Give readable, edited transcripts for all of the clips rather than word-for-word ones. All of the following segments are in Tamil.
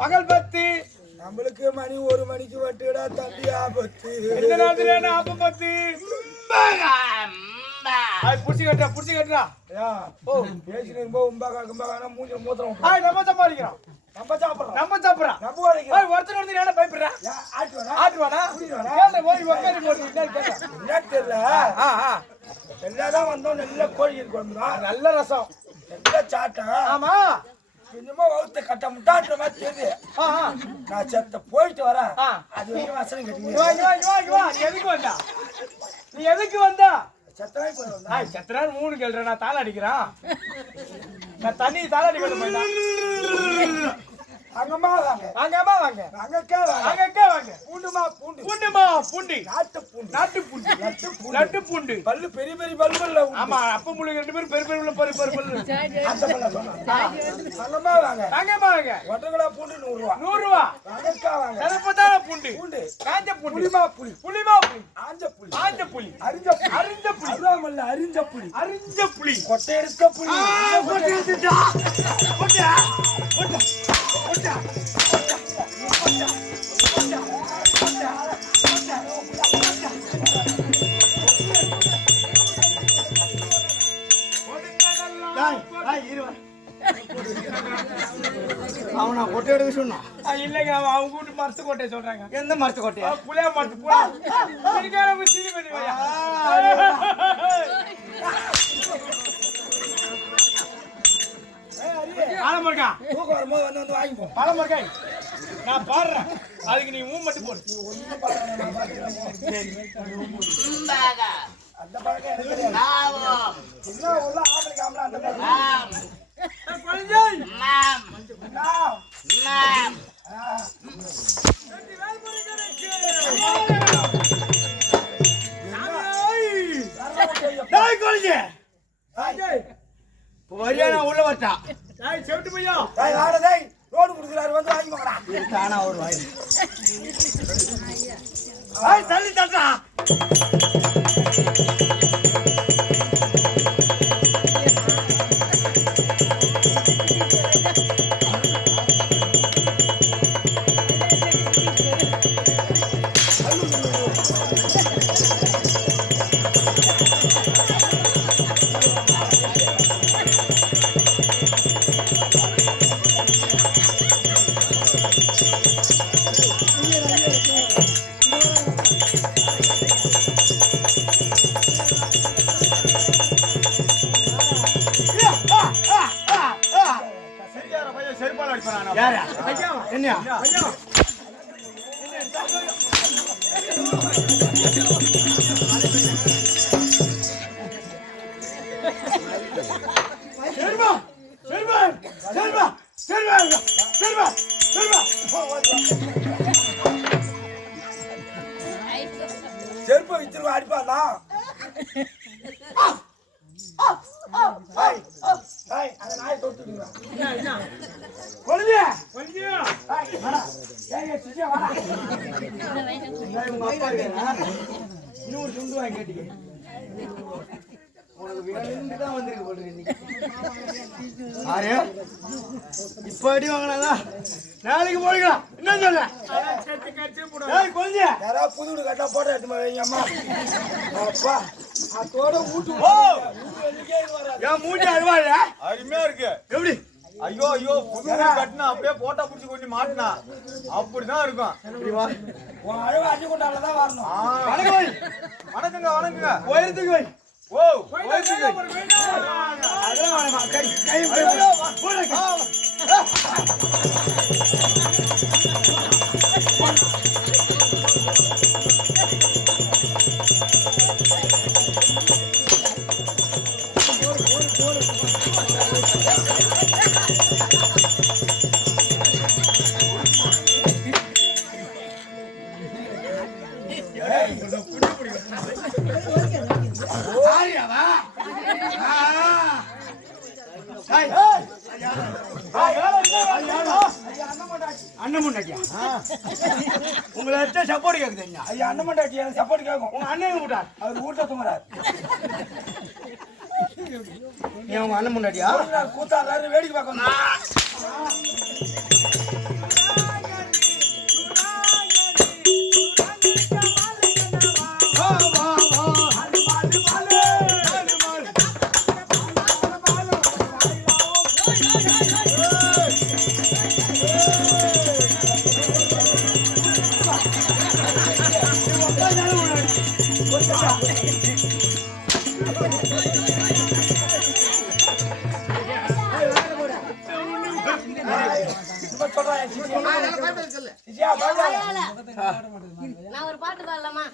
பகல் 10 நம்மளுக்கு மணி 1 மணிக்கு வட்டுடா தம்பி ஆபத்து. இந்த நேரத்துல என்ன ஆபத்து? புடிச்சு கட்டுறா. ஓ பேசினு போ உம்பாகா மூஞ்சில மூத்திரம். நம்ம சம்பாதிக்கிறோம். நம்ம சாப்பிடுறோம். ஒருத்தர் வந்து என்ன பயப்படுறா? ஆட்டுவானா? போய் உட்காரி போட்டு என்ன தெரியல. எல்லாரும் வந்தோம். நல்ல கோழி குழம்பு, நல்ல ரசம், நல்ல சாட்டம். ஆமா கொஞ்சமா வகுத்த கட்ட முட்டான்ற மாதிரி தெரியுது. நான் செத்த போயிட்டு வரேன். அது வரைக்கும் வசனம் கேட்டீங்க. எதுக்கு வந்தா? நீ எதுக்கு வந்தா? செத்தனாய் போய் வந்தா. செத்தனாய் 3 கேள்ற நான் தாள அடிக்கிறான். நான் தண்ணி தாள அடிக்க போயிட்டேன். அங்கம்மா வாங்க. அங்கக்கா வாங்க. பூண்டி. நாட்டு பூண்டி. பல்லு பெரிய பெரிய பல்லுல. ஆமா அப்ப முள்ளு 2 பேரும் பெரிய பெரிய பல்லு. அந்த பல்ல சொன்னா. அங்கம்மா வாங்க. ஒட்டகடா பூண்டி 100 ரூபாய். அங்கக்கா வாங்க. சரப்பதான பூண்டி. காஞ்ச பூண்டி. புளிமா புளி. ஆஞ்ச புளி. அரிஞ்ச புளி. அருவாமல்ல அரிஞ்ச புளி. கொட்டை எடுக்க புளி. கொட்டை எடுத்துடா. கொட்டை. அவனா கொட்டை எடுக்க சொன்னான். இல்லைங்க அவங்க வீட்டு மரத்து கோட்டை சொல்றாங்க. எந்த மரத்து கோட்டையா? புளியா மரத்து. பழம் இருக்கா? தூக்கம் வரும்போது வந்து வாங்கிப்போம். பழம் இருக்கா? நான் பாடுறேன், அதுக்கு நீ மட்டும் போடு. அந்த பழக்கம் எனக்கு தெரியாது. சின்ன ஊர்ல ஆம்பளைக்கு ஆம்பளை அந்த பழக்கம். உள்ள வரட்டா செவிட்டு பையா ரோடு குடுக்குறாரு வந்து வாங்கி போங்கடா. ஒரு வாய் தள்ளி தட்டா. செருப்பு வித்துருவா அடிப்பானா? அந்த நாயை தொட்டுடுங்க. இன்னொரு துண்டு வாங்கி கேட்டீங்க. வேணுதான் வந்திருக்கு போடுறேன். இப்ப அடி வாங்கினா நாளைக்கு போடுக்கலாம். என்ன சொல்ல யாராவது புது வீடு கட்டா போட்டோ எடுத்து வைங்க அம்மா. அப்பா அதோட வீட்டு என் மூஞ்சி அழுவாங்க. அருமையா இருக்கு. எப்படி? ஐயோ ஐயோ புது வீடு கட்டினா அப்படியே போட்டா புடிச்சு கொஞ்சம் மாட்டினா அப்படிதான் இருக்கும். அழுவ அடி கொண்டாலதான் வரணும். வணக்கங்க. உயரத்துக்கு வை. ஓ அதெல்லாம் வேணாமா கை கை உங்களை சப்போர்ட் கேக்குது ஐயா அண்ணன் மண்டாட்டி எனக்கு சப்போர்ட் கேட்கும் உங்க அண்ணன் விட்டார் அவர் வீட்டுல தூங்குறாரு நீ உங்க அண்ணன் முன்னாடியா கூத்தாடுறாரு வேடிக்கை பார்க்கணும் நான் ஒரு பாட்டு பாடலாமா?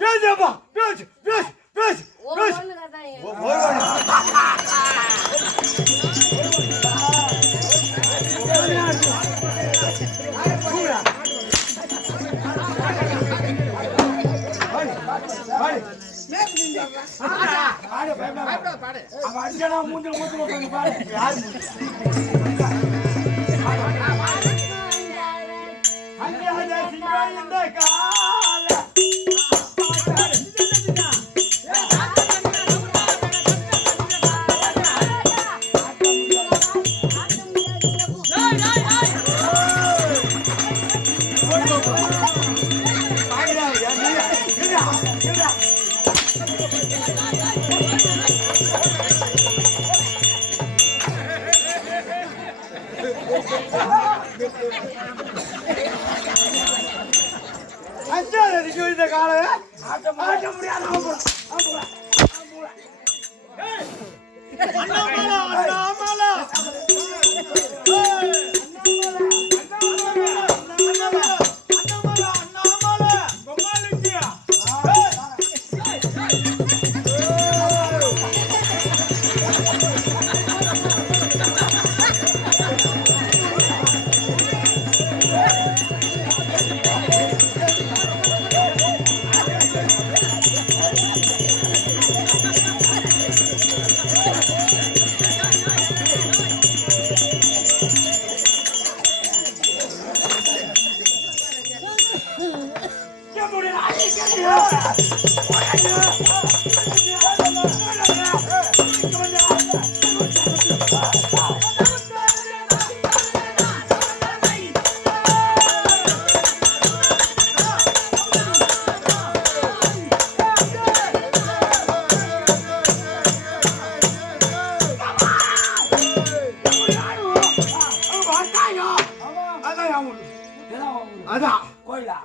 அதான் கோயிலா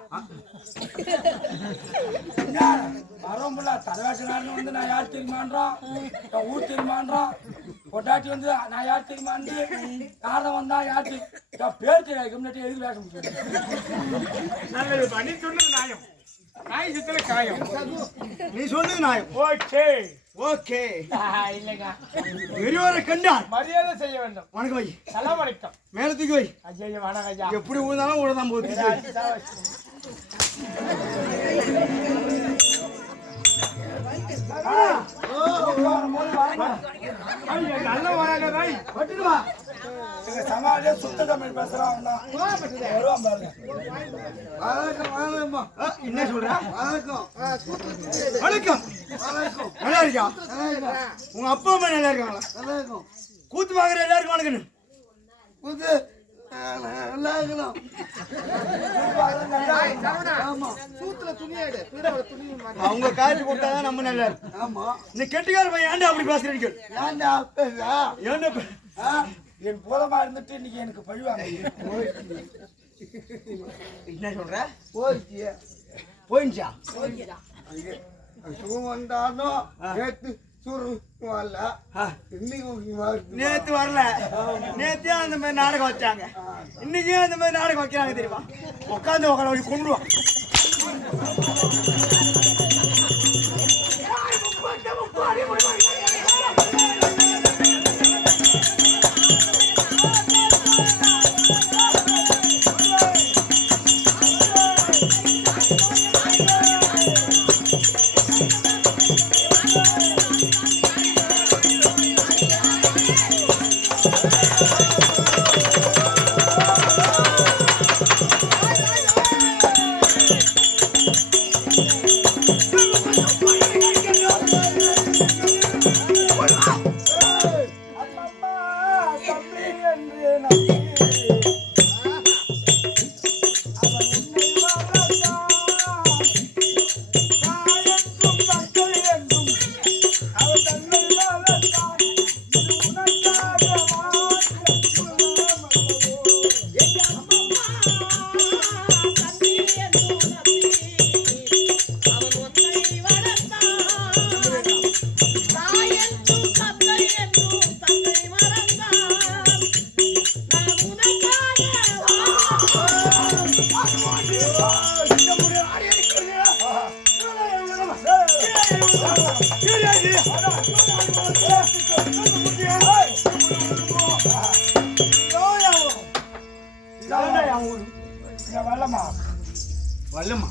வரம்புல தலைவாசனாருன்னு வந்து நான் யார் தெரியுமான்றோம், என் ஊர் தெரியுமான்றோம், பொட்டாட்டி வந்து நான் யார் தெரியுமான்னு காரணம் வந்தா யார் என் பேர் தெரியாது முன்னாடி எதுக்கு வேஷம் நீ சொன்னது நியாயம், நாய் சித்திர காயம், நீ சொன்னது நியாயம். ஓகே ஓகே இல்லைங்க, பெரியவரை கண்டார் மரியாதை செய்ய வேண்டும். வணக்கம் வை, சலாம் வணக்கம். மேல தூக்கி வை. ஐயா வணக்கம் ஐயா. எப்படி விழுந்தாலும் விழதான் போகுது. நல்ல வராங்க நாய் பட்டுவா எங்க சமாளிய சுத்த தமிழ் பேசுறான் வருவான் பாருங்க. என்ன சொல்ற? வணக்கம். நல்லா இருக்கா? உங்க அப்பா அம்மா நல்லா இருக்காங்களா? நல்லா இருக்கும். கூத்து பாக்குற எல்லாருக்கும் வணக்கம். கூத்து நல்லா இருக்கணும். அவங்க காசு கொடுத்தாதான் நம்ம நல்லா இருக்கும். ஆமா இந்த கெட்டிக்கார பையன் ஏன்டா அப்படி பேசுறீங்க? என் போலமா இருந்துட்டு இன்னைக்கு எனக்கு பழிவாங்க. என்ன சொல்ற? போயிடுச்சா? சுகம் வந்தாலும் நேத்து வரல, நேத்தே அந்த மாதிரி நாடகம் வச்சாங்க, இன்னைக்கே அந்த மாதிரி நாடகம் வைக்கிறாங்க தெரியுமா? உட்காந்து வச்சு கொண்டுருவான். வல்லம்மா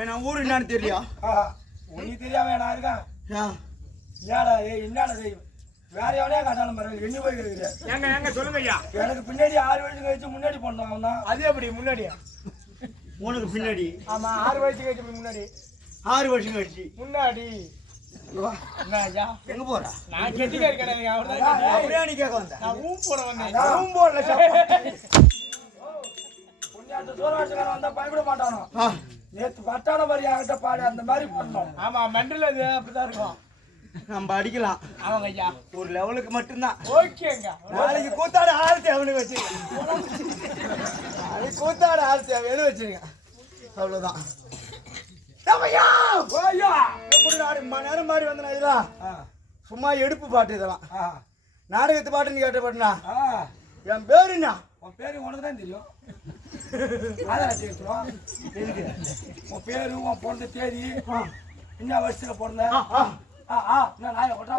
என் ஊரு என்னன்னு தெரியா? உனக்கு தெரியாம நான் இருக்கேன். என்னடா என்னடா வேற எவனையா காட்டாலும் பாருங்க, எண்ணி போய் கிடைக்கிறேன். எங்க சொல்லுங்க ஐயா. எனக்கு பின்னாடி 6 வயசு கழிச்சு முன்னாடி பண்ணோம்னா அது எப்படி முன்னாடி? உனக்கு பின்னாடி? ஆமா, 6 வயசு கழிச்சு முன்னாடி. 6 வருஷம் கழிச்சு முன்னாடி. எங்க போற? நான் கெட்டிக்காரி கிடையாது. அப்படியே நீ கேட்க வந்த? நான் ஊம் போட வந்தேன். ஊம் போடல. புண்ணியாட்ட சோழவாசக்காரன் வந்தா பயப்பட மாட்டானோ. நேத்து பட்டான மாதிரி என்கிட்ட பாடு அந்த மாதிரி பண்ணோம். ஆமா, மெண்டல் அது அப்படிதான் இருக்கும். நம்ம அடிக்கலாம் அவங்க ஐயா, ஒரு லெவலுக்கு மட்டும்தான். ஓகேங்க. நாளைக்கு கூத்தாட ஆள் தேவைன்னு வச்சிருக்கேன். நாளைக்கு கூத்தாட ஆள் தேவைன்னு வச்சிருக்கேன். அவ்வளவுதான். நேரம் மாதிரி வந்தா சும்மா எடுப்பு பாட்டு இதெல்லாம் நாடகத்து பாட்டுன்னு கேட்ட பாட்டுனா என் பேரு என்ன? உன் பேரு உனக்கு தான் தெரியும். அதான் கேட்கிறோம். உன் பேரு, உன் பிறந்த தேதி, என்ன வருஷத்துல பிறந்த, நான் நாயை கொட்டா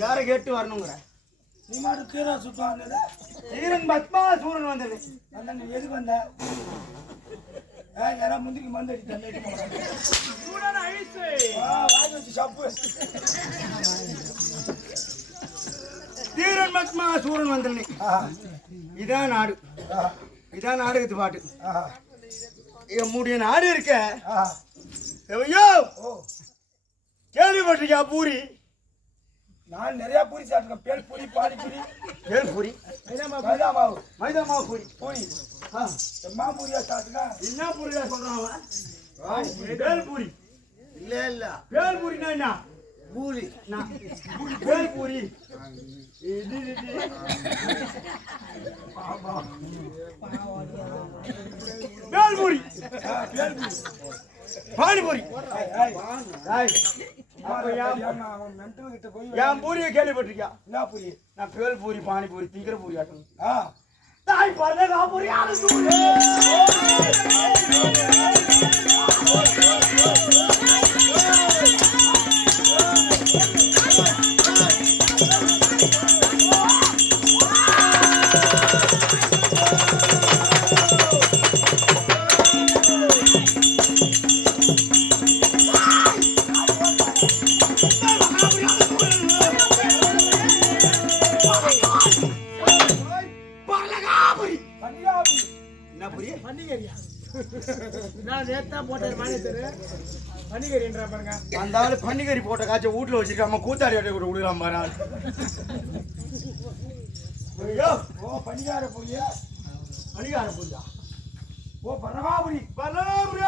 யாரை கேட்டு வரணுங்கிற? நீ மாட்டு கீரை சுத்தம் தீரன் பத்மா சூரன் வந்தது. நீ எதுக்கு வந்த? யாரா முந்திக்கு மந்து அடிச்சு சப்பு. தீரன் பத்மா சூரன் வந்தது. இதான் நாடு, இதான் நாடகத்து பாட்டு. எம்முடைய நாடு இருக்க கேள்விப்பட்டிருக்கியா? பூரி. நான் நிறைய பூரி சாப்பிட்டேன். பேல் பூரி, பாடி பூரி, பேல் பூரி, மைதா மாவு, மைதா மாவு பூரி, பூரி எம்மா பூரியா சாப்பிட்டுங்க. என்ன பூரியா சொல்றான்? பேல் பூரி இல்ல இல்ல. பேல் பூரினா என்ன? பூரி பேல் பூரி பேல்பூரி பானிபூரி மென்டல் கிட்ட போய் என் பூரியை கேள்விப்பட்டிருக்கியா? என்ன பூரி? நான் பேல் பூரி பானிபூரி திங்கிற பூரி ஆட்டணும். தாய் பரதகா பூரி ஆளுதூரி அந்த ஆளு பன்னிக்கறி போட்ட காய்ச்ச வீட்டுல வச்சிருக்காம கூத்தாடி கூட விடுறான் பாரு. பணிகார பூரியா? பணிகார பூரியா? ஓ பரகாபுரி. பரகாபுரி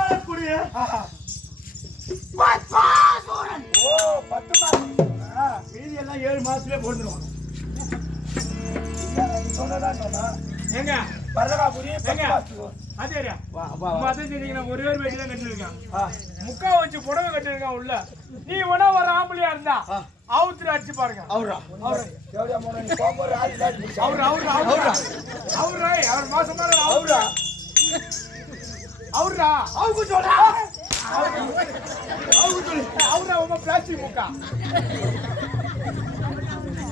ஓ 10 மாசம். மீதி எல்லாம் 7 மாசத்துலயே போட்டுருவாங்க. சொன்னதான் சொன்னா எங்க பரகாபுரி அதேரியா ஒரே ஒரு வெடி தான் கட்டிருக்கான். முக்கா வச்சு புடவை கட்டிருக்கான் உள்ள. நீ வேணா ஒரு ஆம்பளையா இருந்தா அவுத்துல அடிச்சு பாருங்க. அவரா அவர் மாசமா அவரா அவரா அவங்க சொல்ற அவரா உங்க பிளாஸ்டிக் முக்கா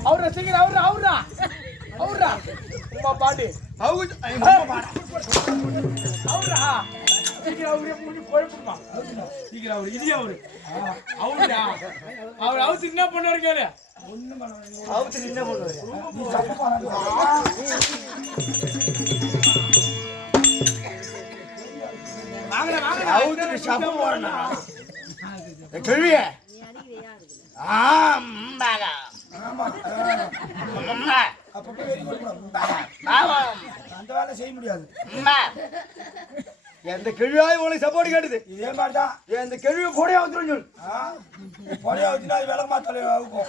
அவரா சீக்கிரம் அவரா அவரா அவரா உமா பாடு அவங்க அவரா சீக்கிரம் அவரே முடி போய்டுமா சீக்கிரம் அவரு இது அவரு அவரா அவர் அவுத்து என்ன பண்ணாரு கேளு. அவத்து என்ன பண்ணுவாரு? வாங்கடா வாங்கடா அவத்துக்கு சப்பம் போறனா கேள்வியே. அந்த வேலை செய்ய முடியாது. எந்த கேள்வியாய் உனக்கு சப்போர்ட் கேட்டது? இதே மாதிரிதான் எந்த கேள்வி போடையா வந்துரும் சொல்லு. பொடியா வச்சுனா விளக்க மாத்தல ஆகும்.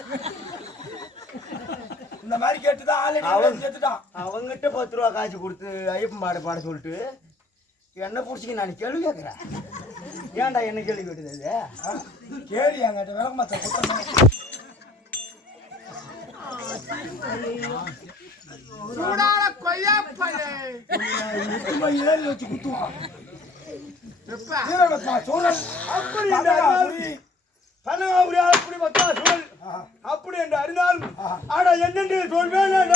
இந்த மாதிரி கேட்டுதான் ஆல்ரெடி கேட்டுட்டான். அவங்கிட்ட 10 ரூபா காசு கொடுத்து ஐயப்பன் பாட சொல்லிட்டு என்ன பிடிச்சிக்க நான் கேள்வி கேட்கிறேன். ஏன்டா என்ன கேள்வி கேட்டது? கேள்வி என்கிட்ட விளக்க மாத்த ஏறி வச்சு குத்துவான். அப்படி என்று அறிந்தால் ஆனா என்னென்று சொல்வேன்.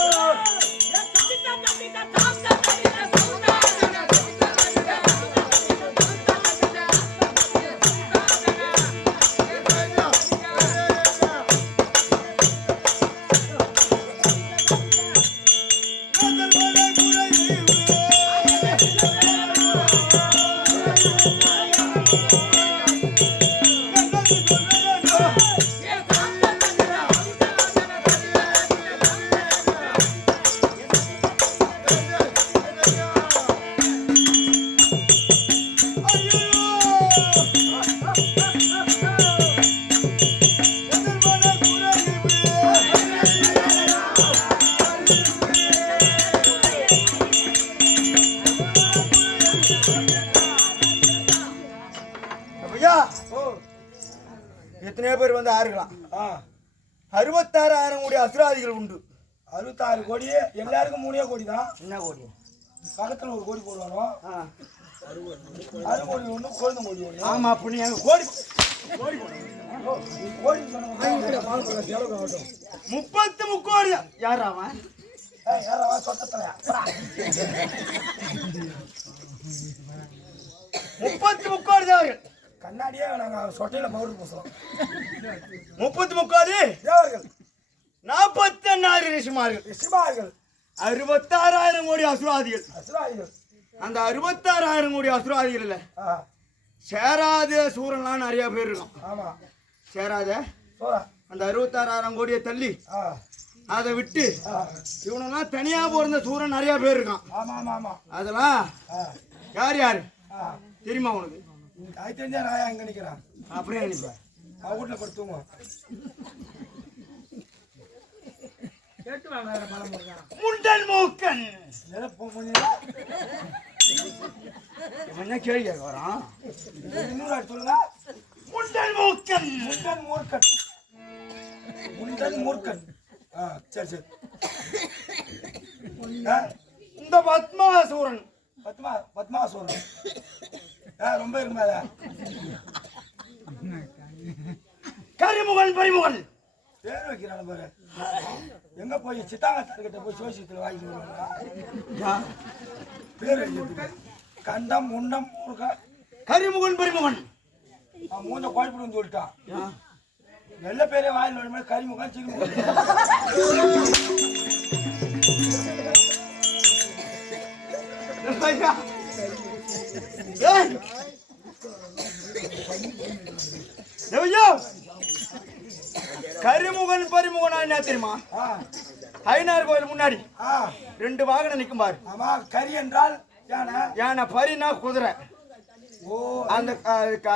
எத்தனையோ பேர் வந்து ஆறுகளாம். 66,000 கோடி அசுராதிகள் உண்டு. 66 கோடி எல்லாருக்கும் 3 கோடி தான். என்ன கோடி? பக்கத்துல ஒரு கோடி போடுவானோ. 6 கோடி ஒண்ணு கோடி கோடி ஒண்ணு. ஆமா அப்படி எங்க கோடி கோடி சொன்னாங்க 30 கோடி. யார் அவன்? யாரா சொத்தலையா? 30 கோடி தேவர்கள். கண்ணாடியே நாங்க சொட்டையில பவுடர் பூசுறோம். 30 கோடி தேவர்கள். 48,000 ரிஷிமார்கள். 66,000 கோடி அசுராதிகள். அந்த 66,000 கோடி அசுராதிகள் இல்ல சேராத சூரன்லாம் நிறைய பேர் இருக்கும். ஆமா சேராத அந்த 66,000 கோடியை தள்ளி அதை விட்டு இவனெல்லாம் தனியா போறந்த சூரன் நிறைய பேர் இருக்கான். ஆமா ஆமா ஆமா அதெல்லாம் யார் யாரு தெரியுமா உனக்கு? தெரிஞ்சா நான் எங்க நிக்கிறேன் அப்படியே நினைப்பேன். வீட்டுல படுத்துவோங்க. கேட்டு வாங்க பழம் போடுறான். முண்டன் மூக்கன் என்ன கேள்வி கேட்க வரான்? இன்னொரு சொல்லுங்க. முண்டன் மூக்கன். முண்டன் மூர்க்கன். முண்டன் மூர்க்கன். சரி சரி. இந்த பத்மாசூரன். பத்மாசூரன் ரொம்ப இருக்குமாத. கரிமுகன் பரிமுகன் பேர் வைக்கிறான் பாரு. எங்க போய் சித்தாங்கத்திட்ட போய் சோசியத்தில் வாங்கிட்டு வருவாங்க பேர் வைக்கிறதுக்கு. கண்டம் முண்டம் மூர்க்கன் கரிமுகன் பரிமுகன். மூஞ்ச குழப்பிடுன்னு சொல்லிட்டான். நல்ல பேரே வாயில் வர மாதிரி கரிமுகன் சிறுமுகன். கரிமுகன் பரிமுகனா என்ன தெரியுமா? ஐநார் கோயில் முன்னாடி 2 வாகனம் நிக்கும் பாரு. ஆமா. கரி என்றால் யானை. யானை. பரினா குதிரை. ஓ. அந்த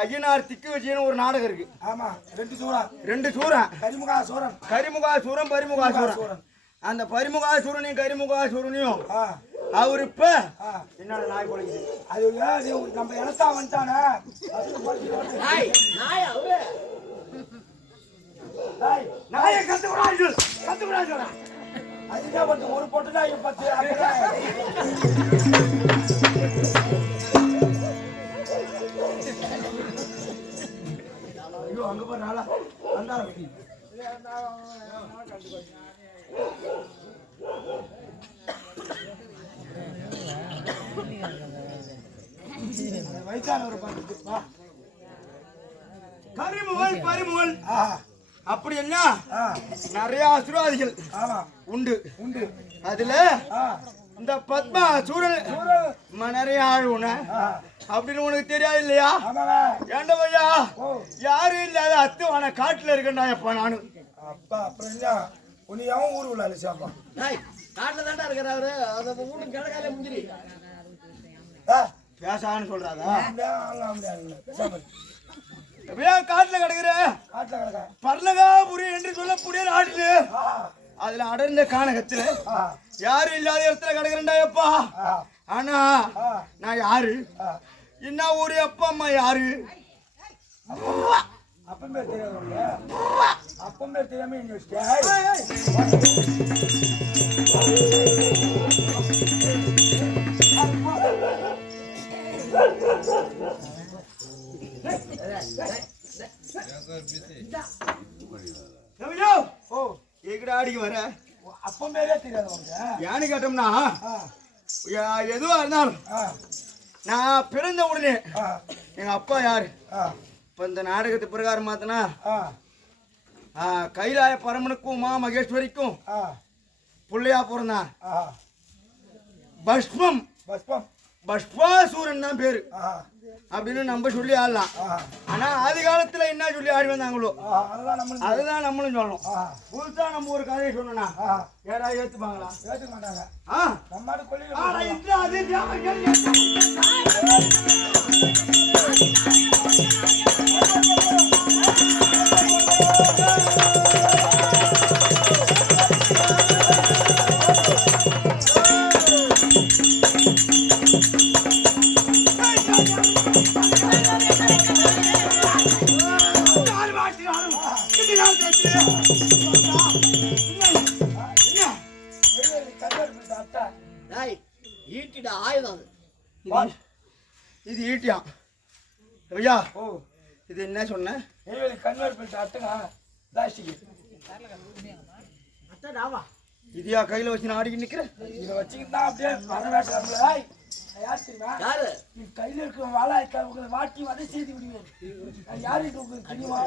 ஐயனார் திக்கு விஜயன்னு ஒரு நாடகம் இருக்கு. ஆமா. 2 சூரன். 2 சூரன். கரிமுகாசூரன். கரிமுகாசூரன் பரிமுகாசூரன். அந்த பரிமுகாசூரனையும் கரிமுகாசூரனையும் அவர் இப்ப என்னோட நாய் குலைக்குது. அது நம்ம இனத்தா வந்துட்டானே. நாயை கத்துக்கூடாது கத்துக்கூடாது. அதுதான் வந்து ஒரு பொட்டுதான் 10. ஐயோ அங்க போற நாளா வந்தா வயசானவர் பார்த்து கரிமுகன் பரிமுகன். அப்படி என்ன நிறைய அசுராதிகள் உண்டு உண்டு. அதுல இந்த பத்மா சூரன் நிறைய ஆழ்வுன அப்படின்னு உனக்கு தெரியாது இல்லையா? ஏண்ட பையா யாரும் இல்லாத அத்துவான காட்டுல இருக்கேன்டா எப்ப நானு. அப்பா அப்புறம் இல்ல உன்னை அவன் ஊர் உள்ள அலிசாப்பா காட்டுல தாண்டா இருக்கிறாரு. ஊருக்கு கிழக்கால முந்திரி பேசான்னு சொல்றாதா? காட்டுல கிடக்குற பர்லகாபுரி என்று சொல்லக்கூடிய நாடு. அதுல அடர்ந்த கானகத்துல யாரும் இல்லாத இடத்துல கிடக்குறேன்டா எப்பா. ஆனா நான் யாரு? என்ன ஒரு அப்பா அம்மா யாரு? அப்பன் பேர் தெரியாது. அப்பன் பேர் தெரியாம அடிக்க வர அப்பன் பேரே தெரியாது. யானு கேட்டோம்னா எதுவா இருந்தாலும் நான் பிறந்த உடனே எங்க அப்பா யாரு? இப்ப இந்த நாடகத்து பிரகாரம் மாத்தினா கைலாய பரமனுக்கும் உமா மகேஸ்வரிக்கும் பிள்ளையா பிறந்தான். பஸ்மம் பஸ்பாசூரன் தான் பேரு அப்படின்னு நம்ம சொல்லி ஆடலாம். ஆனா ஆதி காலத்துல என்ன சொல்லி ஆடி வந்தாங்களோ அதுதான் நம்மளும் சொல்லணும். புதுசா நம்ம ஒரு கதையை சொன்னா யாராவது ஏத்துப்பாங்களா? ஏத்துக்க மாட்டாங்க. இது ஈட்டியா ஐயா? இது என்ன சொன்ன? இதையா கையில வச்சு ஆடிக்கி நிக்கிற? இதை வச்சுக்கிட்டு தான் அப்படியே வரவேற்கிறாங்க. கையில இருக்க வாழை வாட்டி வதை செய்து விடுவேன். யாருக்கு உங்களுக்கு தெரியுமா?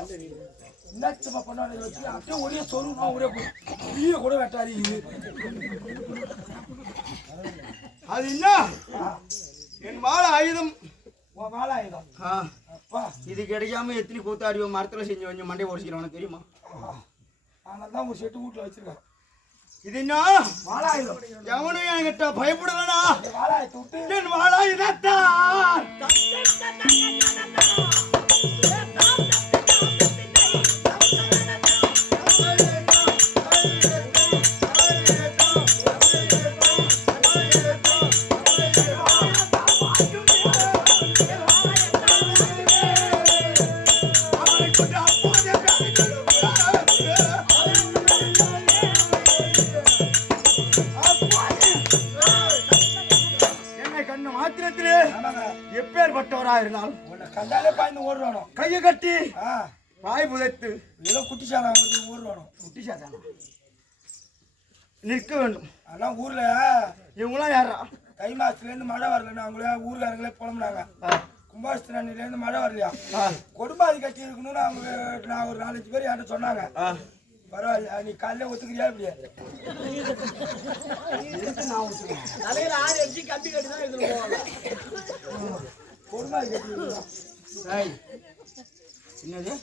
என்ன பண்ணுவாங்க வச்சு அப்படியே ஒரே சொல்லுமா ஒரே புளிய கூட வெட்டாது. அது என்ன? என் வாழை ஆயுதம். வாழை ஆயுதம். அப்பா இது கிடைக்காம எத்தனை கூத்தாடிவோ மரத்துல செஞ்சு கொஞ்சம் மண்டை உடச்சிக்கிறவன தெரியுமா? ஆனால் தான் ஒரு செட்டு வீட்டில் வச்சிருக்கேன். இது என்ன வாழாயுதம்? எவனும் என்கிட்ட பயப்படலடா. வாழாயுதத்தை விட்டு என் வாழாயுதத்தான் இருந்தாலும் உன்னை கண்டாலே பாய்ந்து ஓடுறானோ கையை கட்டி வாய் புதைத்து ஏதோ குட்டிச்சாரா ஓடுறானோ குட்டிச்சாதானா நிற்க வேண்டும். ஆனா ஊர்ல இவங்களாம் யாரா? தை மாசத்துல இருந்து மழை வரலன்னு அவங்களே ஊர்காரங்களே புலம்புனாங்க. கும்பாஷ்டனில இருந்து மழை வரலையா, கொடும்பாதி கட்டி இருக்கணும்னு அவங்க நான் ஒரு 4-5 பேர் யார்ட்ட சொன்னாங்க. பரவாயில்ல, நீ காலையில ஒத்துக்கிறியா இப்படியா? கொடும்பாதி கட்டி என்னது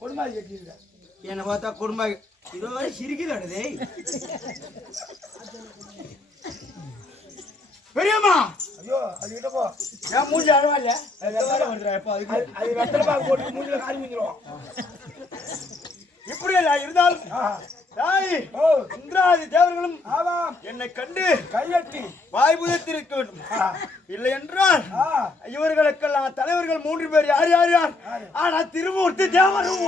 கொடும்பாதி கட்டி இருக்க என்னை பார்த்தா குடும்பம் இது வரை சிரிக்கிறாடுதே. பெரியம்மா ஐயோ அது கிட்ட போ. ஏன் மூஞ்சி அழவா இல்ல? அது வெத்தலை பாக்கு போட்டு மூஞ்சில காரி மிஞ்சிரும். இப்படி இல்ல இருந்தாலும் தாய் இந்திராதி தேவர்களும் என்னை கண்டு கையட்டி வாய் புதைத்திருக்க வேண்டும். இல்லை என்றால் இவர்களுக்கெல்லாம் தலைவர்கள் 3 பேர். யார் யார் யார்? ஆனா திருமூர்த்தி தேவரும்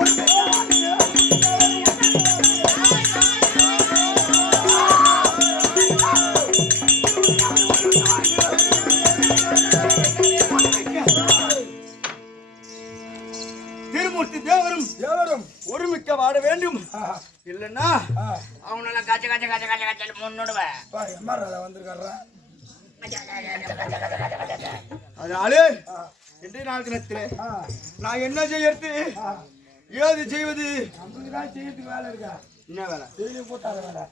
திருமூர்த்தி தேவரும் ஒருமிக்க வாட வேண்டும். இல்லன்னா அவனெல்லாம் காய்ச்ச காய்ச்ச காய்ச்ச காய்ச்ச காய்ச்சல் முன்னோடுவேன். அதனால இன்றைய நாள் தினத்திலே நான் என்ன செய்யறது, ஏது செய்வது? செய்யறதுக்கு வேலை இருக்கா? என்ன வேலை? போட்டாத வேலை.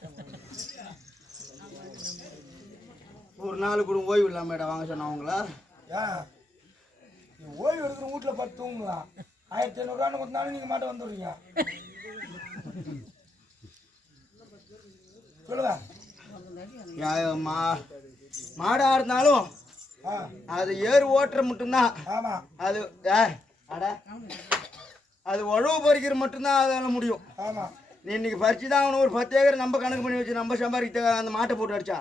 ஒரு நாள் கூட ஓய்வு இல்லாம மேடம் வாங்க சொன்னவங்களா? ஓய்வு இருக்கிற வீட்டுல பத்து தூங்கலாம். 1500 ரூபான்னு கொடுத்தாலும் நீங்க மாட்ட வந்துடுறீங்க. சொல்லுங்க. மாடா இருந்தாலும் அது ஏறு ஓட்டுற மட்டும்தான். ஆமா அது அது உழவு பறிக்கிற மட்டும்தான் அதால முடியும். ஆமா நீ இன்னைக்கு பறிச்சு தான் அவனை ஒரு 10 ஏக்கர் நம்ம கணக்கு பண்ணி வச்சு நம்ம சம்பாதிக்க அந்த மாட்டை போட்டு அடிச்சா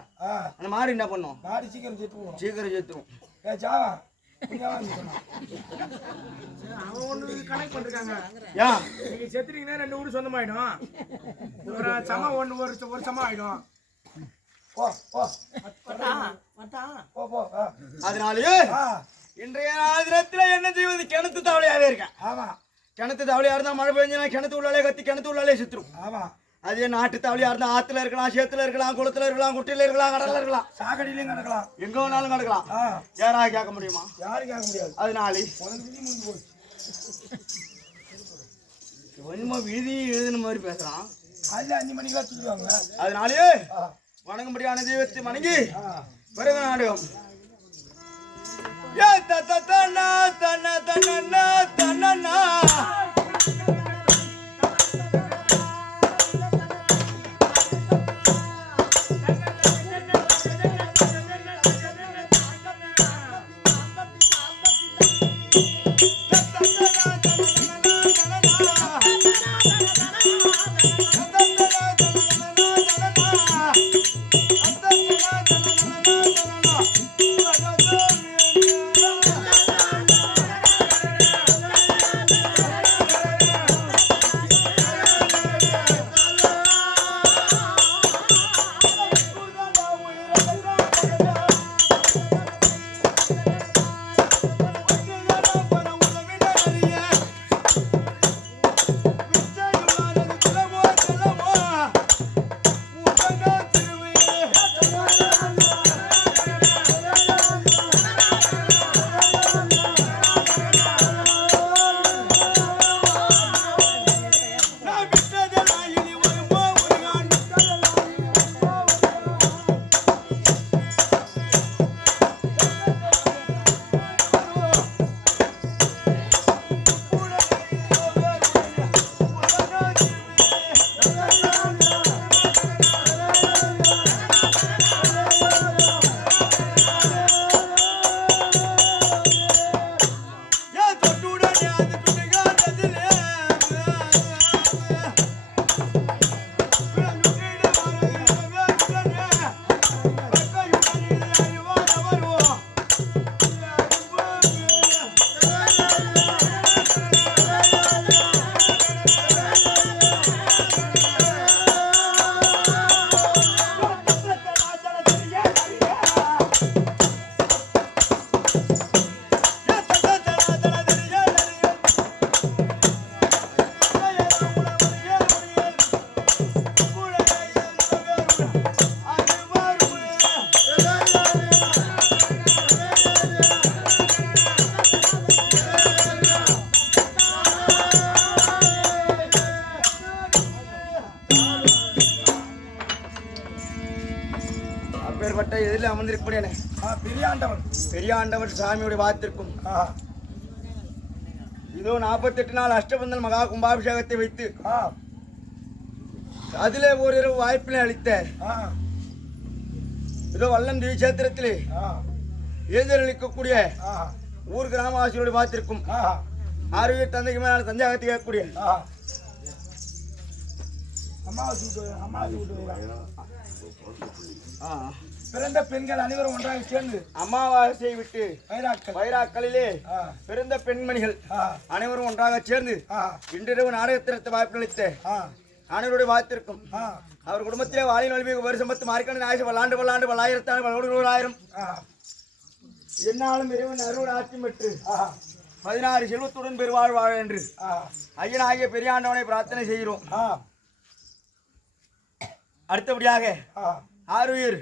அந்த மாடு என்ன பண்ணும்? மாடு சீக்கிரம் செத்துருவோம். சீக்கிரம் செத்துரும். ஜாவா அவன் ஒண்ணு கனெக்ட் பண்ணிருக்காங்க. ஏன் நீங்க செத்துட்டீங்கன்னா 2 ஊர் சொந்தமாயிடும். ஒரு சம ஒரு சமம் ஆயிடும். போ போ போ போ. அதனாலயே இன்றைய தினத்துல என்ன செய்வது? கிணத்து தவளையாவே இருக்கேன். ஆமா கிணத்து தவளையா இருந்தா மழை பெஞ்சா கிணத்து உள்ளாலே கத்தி கிணத்து உள்ளாலே செத்துரும். ஆமா அதே நாட்டு தவளையா இருந்தா ஆத்துல இருக்கலாம், சேத்துல இருக்கலாம், குளத்துல இருக்கலாம், குட்டையில இருக்கலாம், கடல்ல இருக்கலாம், சாக்கடியிலையும் கிடக்கலாம், எங்க வேணாலும் கிடக்கலாம். யாரா கேட்க முடியுமா? யாரும் கேட்க முடியாது. அதனால முடிஞ்சு போச்சு. கொஞ்சமா விதி எழுதுன மாதிரி பேசுறான். அதுல 5 மணிக்கு வச்சுருவாங்க. அதனாலே வணங்கும்படியான தெய்வத்தை வணங்கி பிறகு நாடகம் அப்பேற்பட்ட எதிரில் அமர்ந்திருக்கக்கூடிய பெரியாண்டவன் பெரியாண்டவர் சாமியுடைய வாத்திற்கும் இதோ 48 நாள் அஷ்டபந்தன் மகா கும்பாபிஷேகத்தை வைத்து அதிலே ஒரு வாய்ப்பினை அளித்த இதோ வல்லம் திவ்யேத்திரத்திலே எழுந்தருளிக்கக்கூடிய ஊர் கிராமவாசிகளுடைய வாத்திற்கும் ஆரோக்கிய தந்தைக்கு மேல தஞ்சாகத்தை கேட்கக்கூடிய பிறந்த பெண்கள் அனைவரும் ஒன்றாக சேர்ந்து அமாவாசையை விட்டு வைராக்களிலே பிறந்த பெண்மணிகள் அனைவரும் ஒன்றாக சேர்ந்து இன்றிரவு நாடகத்திற்கு வாய்ப்பு அளித்த அனைவருடைய வாத்திற்கும் அவர் குடும்பத்திலே வாழை நல்வி வருஷம் 10 மார்க்கணி ஆயிரம் பல்லாண்டு பல்லாயிரத்தாண்டு 100,000 என்னாலும் இறைவன் அருள் ஆட்சி பெற்று 16 செல்வத்துடன் பெருவாழ் வாழ என்று ஐயனாகிய பெரியாண்டவனை பிரார்த்தனை செய்கிறோம். அடுத்தபடியாக ஆருயிர்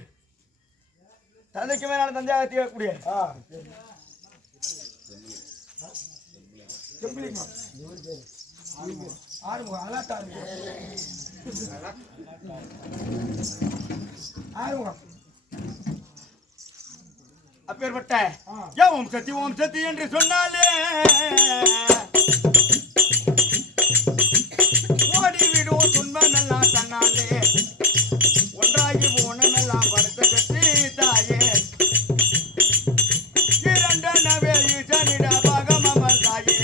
தந்தைக்கு மேலான தந்தையாக தீரக்கூடிய அப்பேற்பட்ட ஓம் சக்தி என்று சொன்னாலே ஓடிவிடும் துன்பம் எல்லாம் தன்னாலே ஒன்றாகி போனமெல்லாம் படுத்த கட்டி தாயே இரண்டனவே ஈசனிட பாகம் அமர் தாயே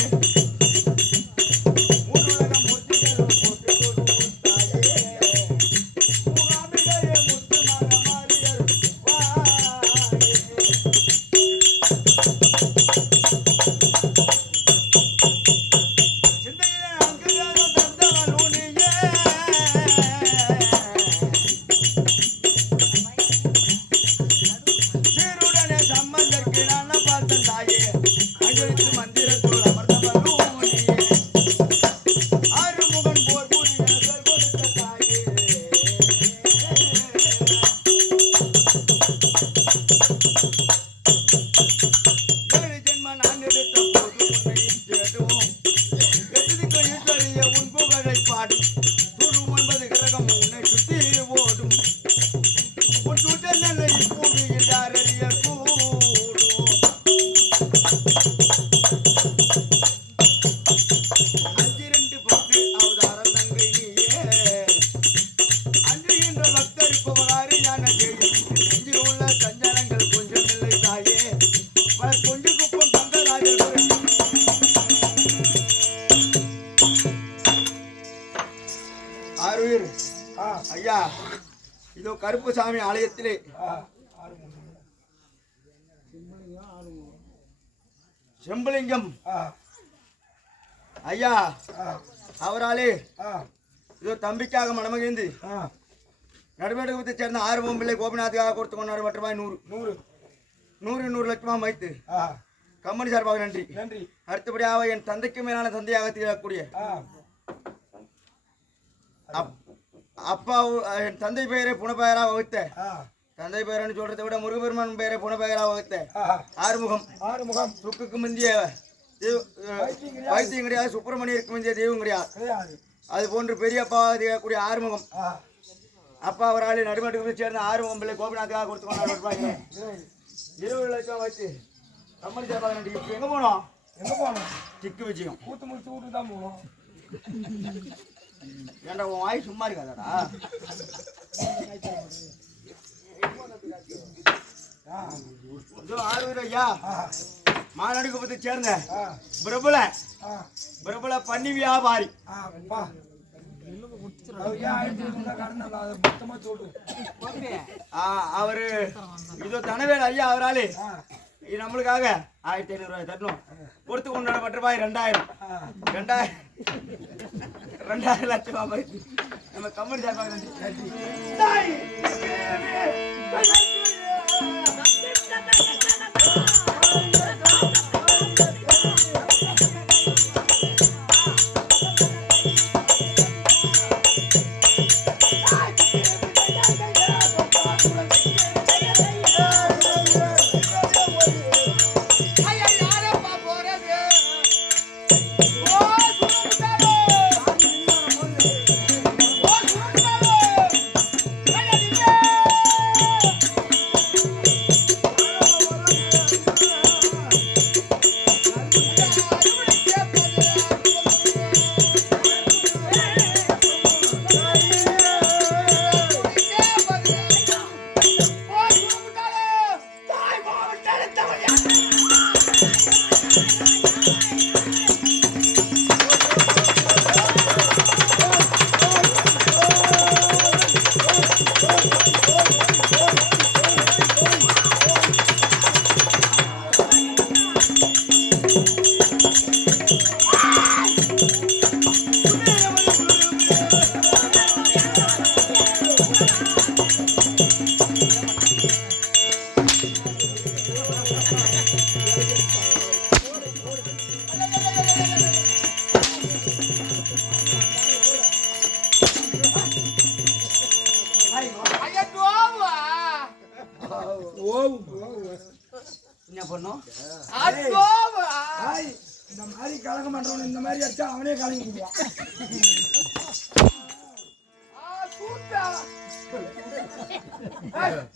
மூன்றுலகம் மூர்த்திகளும் போட்டு தொழுவோம் தாயே மூகாம்பிகையே முத்துமாக மாறியரும் சிந்தையிலே அங்குகாரம் தந்தவன் உனியே சீருடனே சம்பந்தற்கு நான் பார்த்தன் தாயே அஞ்சலித்து மந்திரத்தோடு அமர்ந்தவன் உனியே ஆறுமுகன் போர் புரிகள் கொடுத்த தாயே ஏழு ஜென்ம நான் எடுத்த போது உன்னை தேடுவோம் எதிர்க்கு ஈஸ்வரிய உன் புகழை பாடும் சுடும் 9 கிரகம் உன்னை சுத்தி ஓடும் உன் சுடலை பூமியில் யாரறிய கூடும் 5-2 அவதாரம் தங்கை நீயே அன்றுகின்ற பக்தருக்கு உபகாரியான செய்யும் நெஞ்சில் உள்ள சஞ்சலங்கள் கொஞ்சமில்லை தாயே பல கொஞ்சு குப்பம் தங்கராஜர் ஆருயிர் ஐயா இதோ கருப்புசாமி ஆலயத்திலே செம்பலிங்கம் ஐயா அவராலே இதோ தம்பிக்காக மனமகிழ்ந்து நடுமேடகத்தை சேர்ந்த 6 பொம்பிள்ளை கோபிநாத்துக்காக கொடுத்து கொண்டாடு மற்றமாய் 100 லட்சமாக வைத்து கம்பெனி சார்பாக நன்றி. அடுத்தபடியாக என் தந்தைக்கு மேலான தந்தையாக திகழக்கூடிய அப்பா என் தந்தை பெயரை புனப்பெயராக வகுத்த தந்தை பெயர்னு சொல்றதை விட முருகபெருமான் பெயரை புனப்பெயராக வகுத்த ஆறுமுகம் சுக்குக்கு முந்திய வைத்தியம் கிடையாது, சுப்பிரமணியருக்கு முந்திய தெய்வம் கிடையாது. அது போன்று பெரியப்பாவாக திகழக்கூடிய ஆறுமுகம் அப்பா அவரால் நடுமட்டுக்கு சேர்ந்த 6 பொம்பிள்ளை கோபிநாத்துக்காக கொடுத்து கொண்டாடு 20 லட்சம் வச்சு கம்பெனி சார்பாக நன்றி. எங்க போனோம் சிக்கு வச்சுக்கோம் கூத்து முடிச்சு வீட்டுக்கு தான் போகணும். ஏன்டா உன் வாய் சும்மா இருக்காதாடா? ஐயா மாநாடு குப்பத்தை சேர்ந்த பிரபல பண்ணி வியாபாரி அவரு இதோ தனவேல் ஐயா அவராலே இது நம்மளுக்காக 1500 ரூபாய் தட்டணும் கொடுத்து கொண்டாட ரூபாய் 2000 லட்சம் நம்ம கம்பெனி சார்பாக என்ன பண்ணும் இந்த மாதிரி கலங்க மாட்டவன் இந்த மாதிரி அடிச்சா அவனே கலங்கி விடுவான்.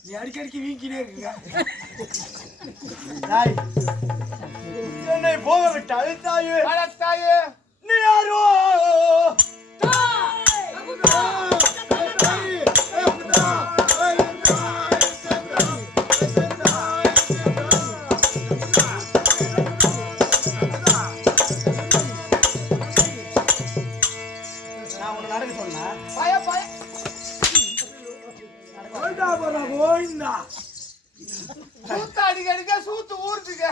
நீ அடிக்கடிக்கு வீங்கினே இருக்குங்க. என்னை போக விட்டு அழுத்தாயே நீ யாரோ நான் உன்னை நடக்க சொன்னேன். கோயிந்தா சூத்து அடிக்க சூத்து ஊறுதுங்க.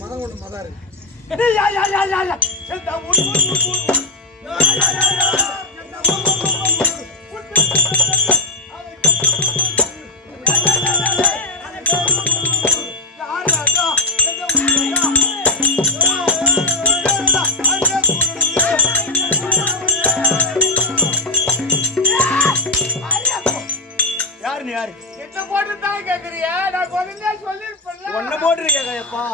மதம் ஒண்ணு மதம் இருக்கு. யாரு நீ யாரு என்ன போட்டு தான் கேக்குறியா? நான் கொஞ்சம் சொல்லிருப்பேன்ல. ஒன்ன போட்டுருக்கேப்பா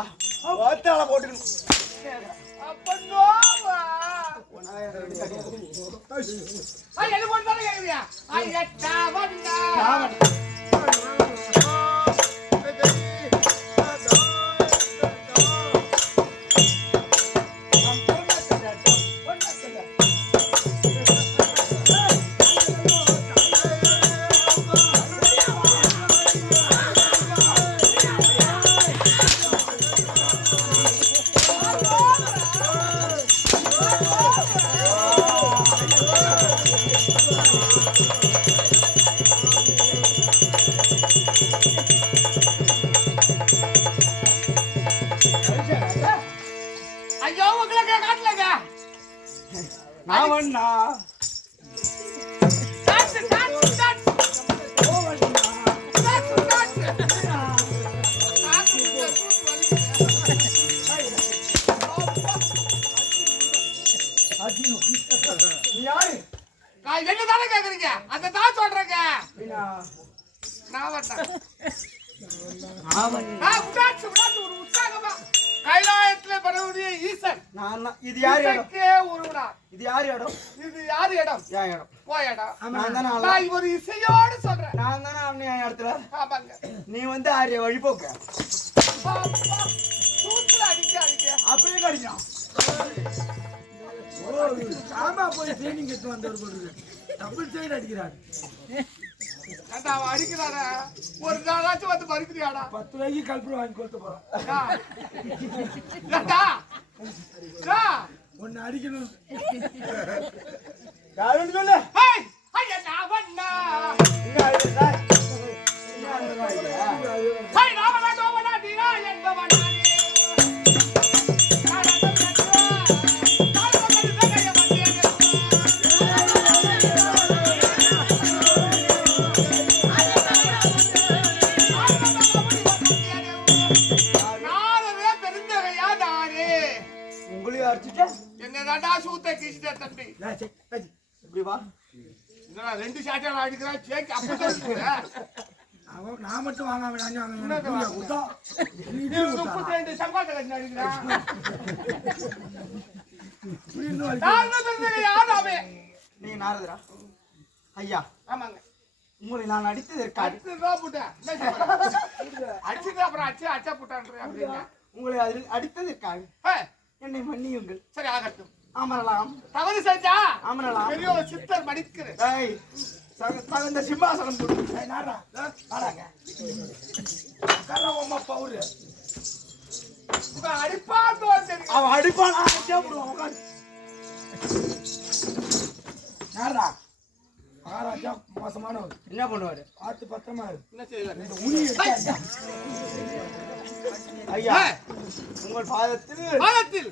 வாத்தால போட்டுக்கணும் அப்பன்னோவா என்ன போட்டு தான் கேக்குறியா? ஐயட்டா வந்தா ஐயோ உங்களுக்கு காட்டலங்க. நான் வண்ணா டாக்ஸ் டாக்ஸ் டாக்ஸ் என்ன தானே கேக்குறீங்க? அந்த தான் சொல்றேங்க. நான் வரேன். ஒரு உற்சாகமா கைலாயத்துல பரவுடைய ஈசன். இது யாரு இடம்? இது யாரு இடம்? இது யாரு இடம்? என் இடம். போய் இடம். நான் நான் ஒரு இசையோடு சொல்றேன். நான் தானே அவனு என் இடத்துல. ஆமாங்க. நீ வந்து ஆரிய வழிபோக்க சூத்துல அடிக்க அப்படியே கடிக்கலாம். ஆமா போய் ட்ரைனிங் எடுத்து வந்தவர் போடுறது டபுள் சைடு அடிக்கிறாரு. அவன் அடிக்கிறாரா? ஒரு நாளாச்சும் வந்து மறுக்கிறியாடா? 10 ரூபாய்க்கு கல்பூரம் வாங்கி கொடுத்து போறான். ஒன்னு அடிக்கணும். யாருன்னு சொல்லு. உங்களையும் அடிச்சுட்டு என்னதாண்டா சூத்தை கீச்சிட்ட தம்பி? இப்படி வா. ரெண்டு சாட்டியால அடிக்கிறான். சேக்கு அப்பதான் நான் மட்டும் வாங்காம சம்பாத்த கட்டி அடிக்கிறான். நீங்க நாரதரா? ஐயா, ஆமாங்க. உங்களை நான் அடித்தது இருக்காது. அடிச்சது அப்புறம் அச்சா புட்டான். உங்களை அதில் அடித்தது இருக்காது. என்னை மன்னியுங்கள். சரி ஆகட்டும். அமரலாம். தவறு செஞ்சா அமரலாம். பெரிய ஒரு சித்தர் மடிக்கிறேன். தகுந்த சிம்மாசனம் போட்டு பவுரு அடிப்பான். அவன் அடிப்பான். உட்காந்து யாரா மாறாச்சா மோசமானவர். என்ன பண்ணுவாரு? பார்த்து பத்திரமா இரு. என்ன செய்வார்? இந்த உளி எடுத்தா ஐயா உங்கள் பாதத்தில் பாதத்தில்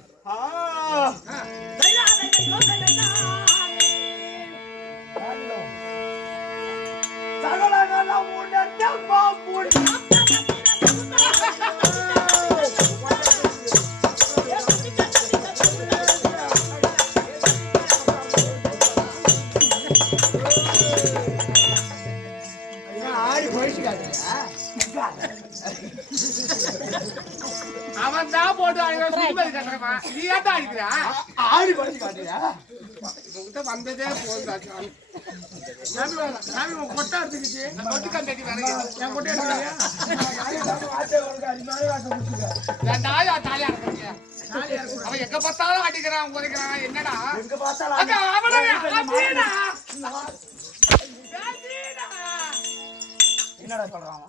சகலகலம் உணர்ந்த பாம்புள் ஆடி போயிட்டு அவன் தான் போட்டு நீ ஏன் தான் அடிக்கிறா? ஆடி போயிட்டு காட்டுறியா? உங்ககிட்ட வந்ததே போதும். சாமி உன் கொட்டை எடுத்துக்கிச்சு கொட்டு கம்பெனி வேலைக்கு என் கொட்டை எடுத்துக்கிறியா? வாட்டை கொடுக்க அதிகமாக வாட்டை கொடுத்துக்க. ரெண்டாவது தாலியா இருக்கிறீங்க. அவன் எங்க பார்த்தாலும் அடிக்கிறான் குறைக்கிறான். என்னடா எங்க பார்த்தாலும் அக்கா, அவனே, அப்படியேடா. என்னடா சொல்றான்?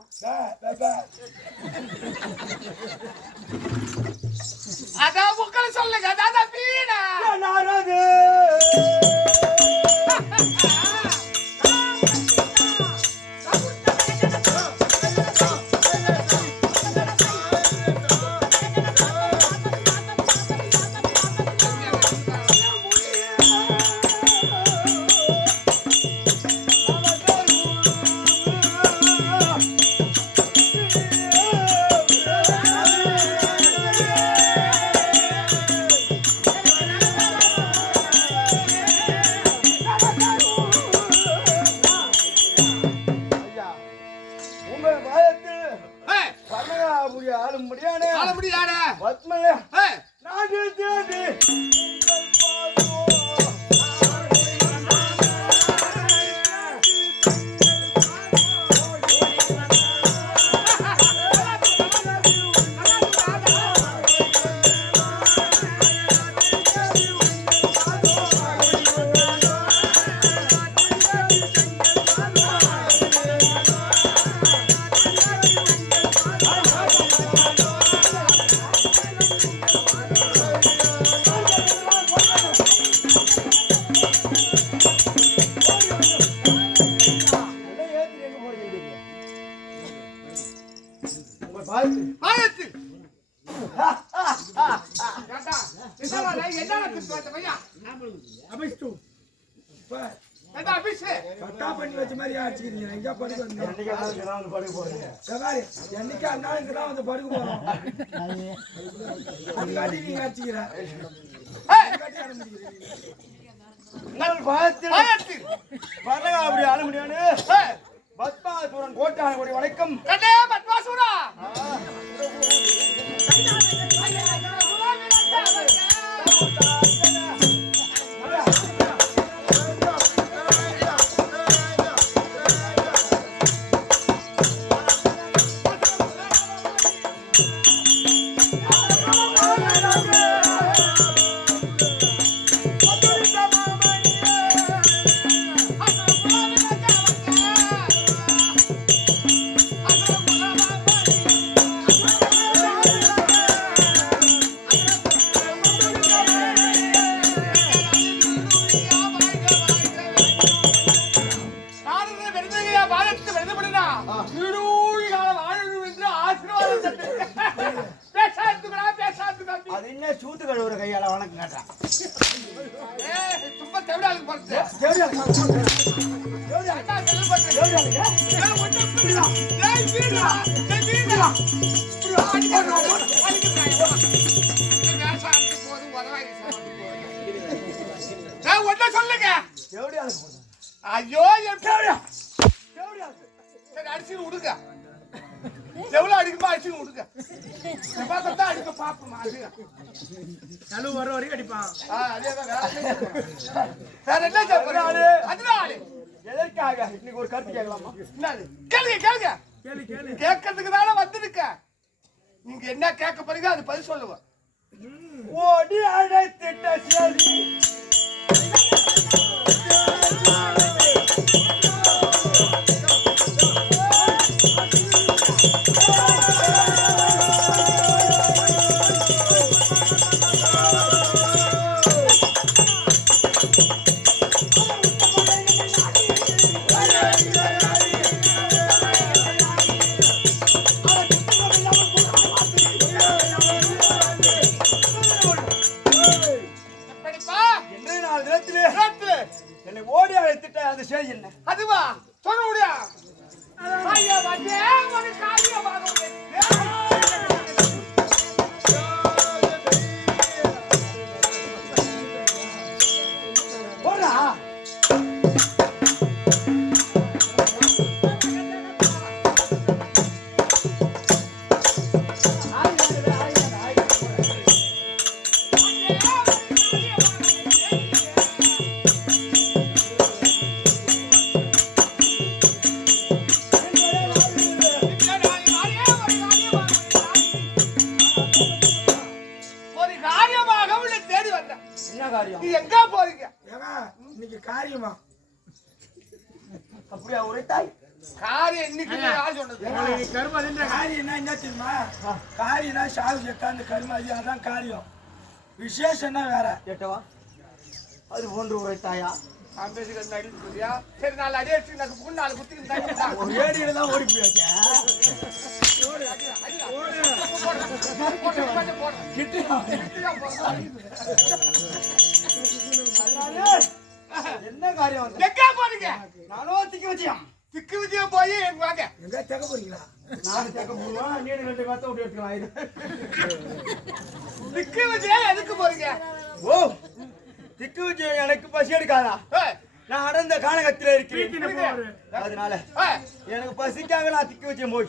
அதான் முக்களை சொல்லுங்க. அதான் பீடா. நாரது ஆளும்படியான ஆள முடியாதா? பத்மனே ஏய், நாடு தேடி பாயத்தில். ஏண்டா, என்னடா என்னடா திட்டு வச்ச பையா? அபிஷ்டு ஏண்டா அபிஷே? கட்டா பண்ணி வச்ச மாதிரி ஆச்சுக்கிறீங்க. எங்க படுக்க வந்தீங்க? சவாரி என்னைக்கா இருந்தாலும் இங்கதான் வந்து படுக்க போறோம். அதுக்காட்டி நீங்க அடிச்சுக்கிற. அதுக்காட்டி ஆரம்பிக்கிறீங்க. பாயத்தில். அப்படி ஆள முடியாது. பத்மாசுரன் கோட்டான வணக்கம். கண்டே பத்மாசுரா. அது என்ன சூத்து கழுவுற கையால வணக்கம் கேட்டான். சும்மா தேவையாளுக்கு போறது. சொல்லுங்க. ஐயோ அடிச்சு விடுங்க. எவ்வளவு அடிக்குமா அடிச்சு விடுங்க. அடிக்க பாப்போம். நலு வர வரைக்கும் அடிப்பான். வேற என்ன சொல்றாரு? அதனால எதற்காக இன்னைக்கு ஒரு கருத்து கேட்கலாமா? கேளுங்க கேளுங்க. கேளு கேளு. கேட்கறதுக்கு தானே வந்திருக்க. நீங்க என்ன கேட்க போறீங்க அது பதில் சொல்லுவேன். ஓடி அழைத்திட்ட சரி அந்த ஸ்டேஜ் என்ன? அதுவா சொல்ல முடியா? ஐயா வந்தே ஒரு காரியமாக போடா. ஒரு காரியமாக உன்னை தேடி வந்தேன். என்ன காரியம்? நீ எங்க போறீங்க? ஏங்க இன்னைக்கு காரியமா? அப்படியா உரைத்தாய்? காரியம் இன்னைக்கு யார் சொன்னது? காரியம்னா என்ன தெரியுமா? காரியம்னா சாவு செத்தாந்து கருமாதி, அதான் காரியம். விசேஷம்னா வேற. கேட்டவா? அது போன்று உரைத்தாயா? அம்பேத்கர் நடிச்சு சொல்றியா? சரி நாலு அடி அடிச்சு எனக்கு முன்னால குத்திக்கு தண்ணி ஒரு ஏடியில தான் ஓடி போயாச்சே. என்ன காரியம் வந்து? எங்க போறீங்க? நானும் திக்க வச்சியா? திக்கு விஜயம் போய் எங்க வாங்க. எங்க தேக்க போறீங்களா? நானும் தேக்க போடுவேன். நீ ரெண்டு வார்த்தை விட்டு எடுத்துக்கலாம். திக்கு விஜயம் எதுக்கு போறீங்க? ஓ, திக்கு வச்சு எனக்கு பசி எடுக்காதா? நான் அடர்ந்த கானகத்தில இருக்கிறேன். அதனால எனக்கு பசிக்காக நான் திக்கு வச்சேன். போய்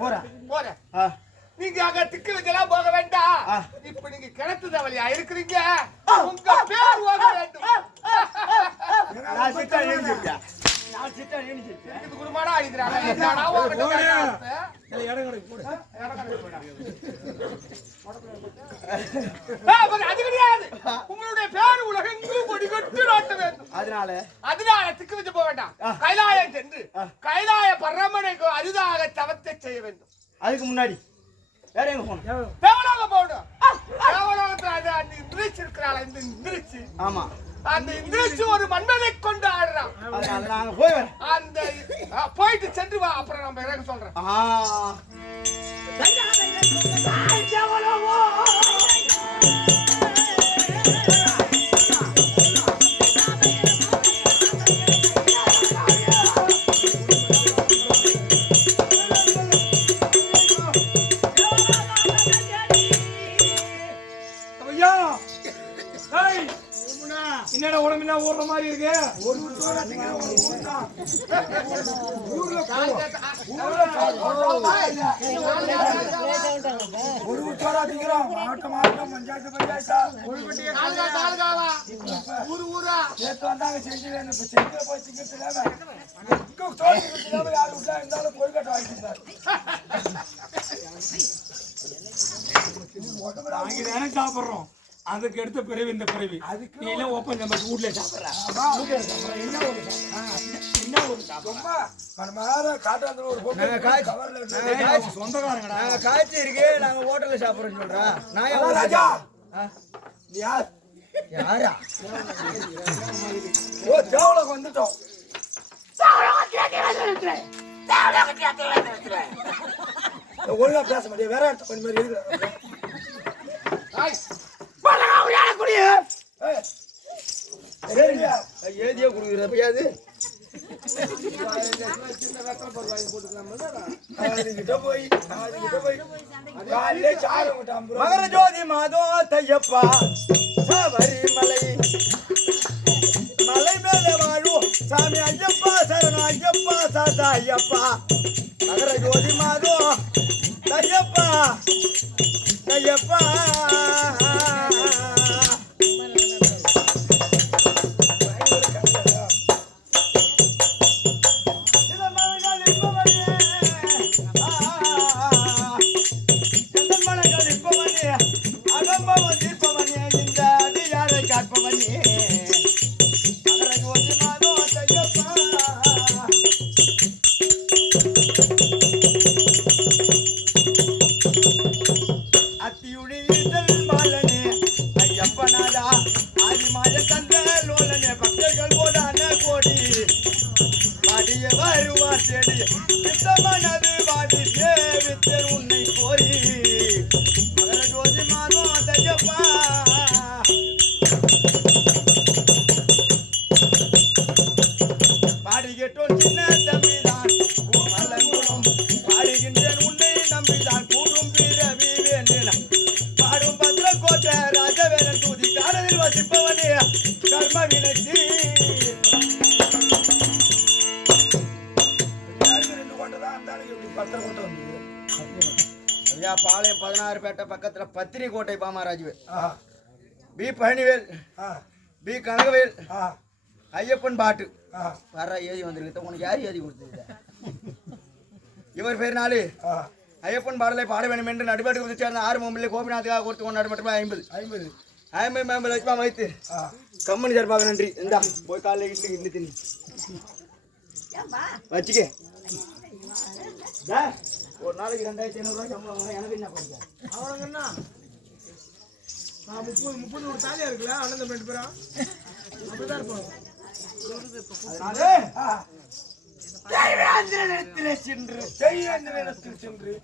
போறேன். போறேன். நீங்க அங்க திக்கு விஜயெல்லாம் போக வேண்டாம். இப்ப நீங்க கிணத்து தவளையா இருக்கிறீங்க. உங்க பேர் போக வேண்டும். நான் சிட்டா நினைச்சிருக்கேன். நான் சிட்டா நினைச்சிருக்கேன். இது குருமாடா அடிக்கிறாங்க. என்னடா உங்ககிட்ட இடம் கிடைக்கு போடு. அது கிடையாது. உங்களுடைய பேர் உலகெங்கும் கொடிகொட்டு நாட்ட வேண்டும். அதனால திக்கு வச்சு போக வேண்டாம். கைலாயம் சென்று கைலாய பரமனைக்கு அரிதாக தவத்தை செய்ய வேண்டும். அதுக்கு முன்னாடி வேற எங்க போகணும்? தேவலோகம் போகணும். தேவலோகத்துல அந்த இந்திரிச்சு இருக்கிறாள். இந்த இந்திரிச்சு, ஆமா, அந்த இந்திரிச்சு ஒரு மன்மதை கொண்டு ஆடுறான். அதனால நாங்க போய் வரேன். அந்த போயிட்டு சென்று வா. அப்புறம் நம்ம எனக்கு சொல்றேன். என்னடா உடம்புனா ஓடுற மாதிரி இருக்கு? ஒரு ஊர்ல திங்கிறோம். மாவட்டம் பஞ்சாயத்து ஊரா நேற்று வந்தாங்க. செஞ்சு செஞ்சு போய் திங்கிறதுல யாரு விட்டா இருந்தாலும் கொழுக்கட்டை வாங்கிட்டாரு. நாங்க தானே சாப்பிடுறோம். அதுக்கு எடுத்த பிறவி இந்த பிறவி. நீ எல்லாம் ஓப்பன் நம்ம வீட்ல சாப்பிடுற. என்ன ஒரு சும்மா மனமார காட்டாந்து ஒரு சொந்தக்காரங்கடா. நாங்க காய்ச்சி இருக்கு. நாங்க ஹோட்டல்ல சாப்பிடுறோம் சொல்றா. நான் ராஜா யார் யாரா? ஓ தேவலோகம் வந்துட்டோம். ஒழுங்கா பேச மாட்டேன். வேற இடத்த கொஞ்சம் மாதிரி இருக்கு. ஏதியா குடுக்குறது மகர ஜோதி மாதோ தையப்பா சபரிமலை மலை மேல வாழும் சாமி ஐயப்பா சரண ஐயப்பா சாதா ஐயப்பா மகர ஜோதி மாதோ தையப்பா தையப்பா கர்ம வினத்தி ஐயா பாளையம் 16 பேட்டை பக்கத்துல பத்திரி கோட்டை பாமராஜுவேல் பி பழனிவேல் பி கனகவேல் ஐயப்பன் பாட்டு வர ஏதி வந்திருக்கு உனக்கு யார் ஏதி கொடுத்தது இவர் பேர் நாலு ஐயப்பன் பாடலை பாட வேண்டும் என்று நடுபாட்டுக்கு வந்து சேர்ந்த 6 மொபைல் கோபிநாத்துக்காக கொடுத்து கொண்டாடு மட்டுமே 50 லட்சமா வைத்து கம்மனி சார்பாக நன்றி இந்தா போய் காலையில் இட்லி தின்னி வச்சுக்க ஒரு நாளைக்கு 2500 ரூபாய் சம்பளம் வாங்க எனக்கு என்ன பண்ணுறேன் அவனுங்கண்ணா 30 ஒரு தாலியா இருக்குல்ல அண்ணன் தம்பி 2 பேரும் அப்படிதான் இருப்பாங்க.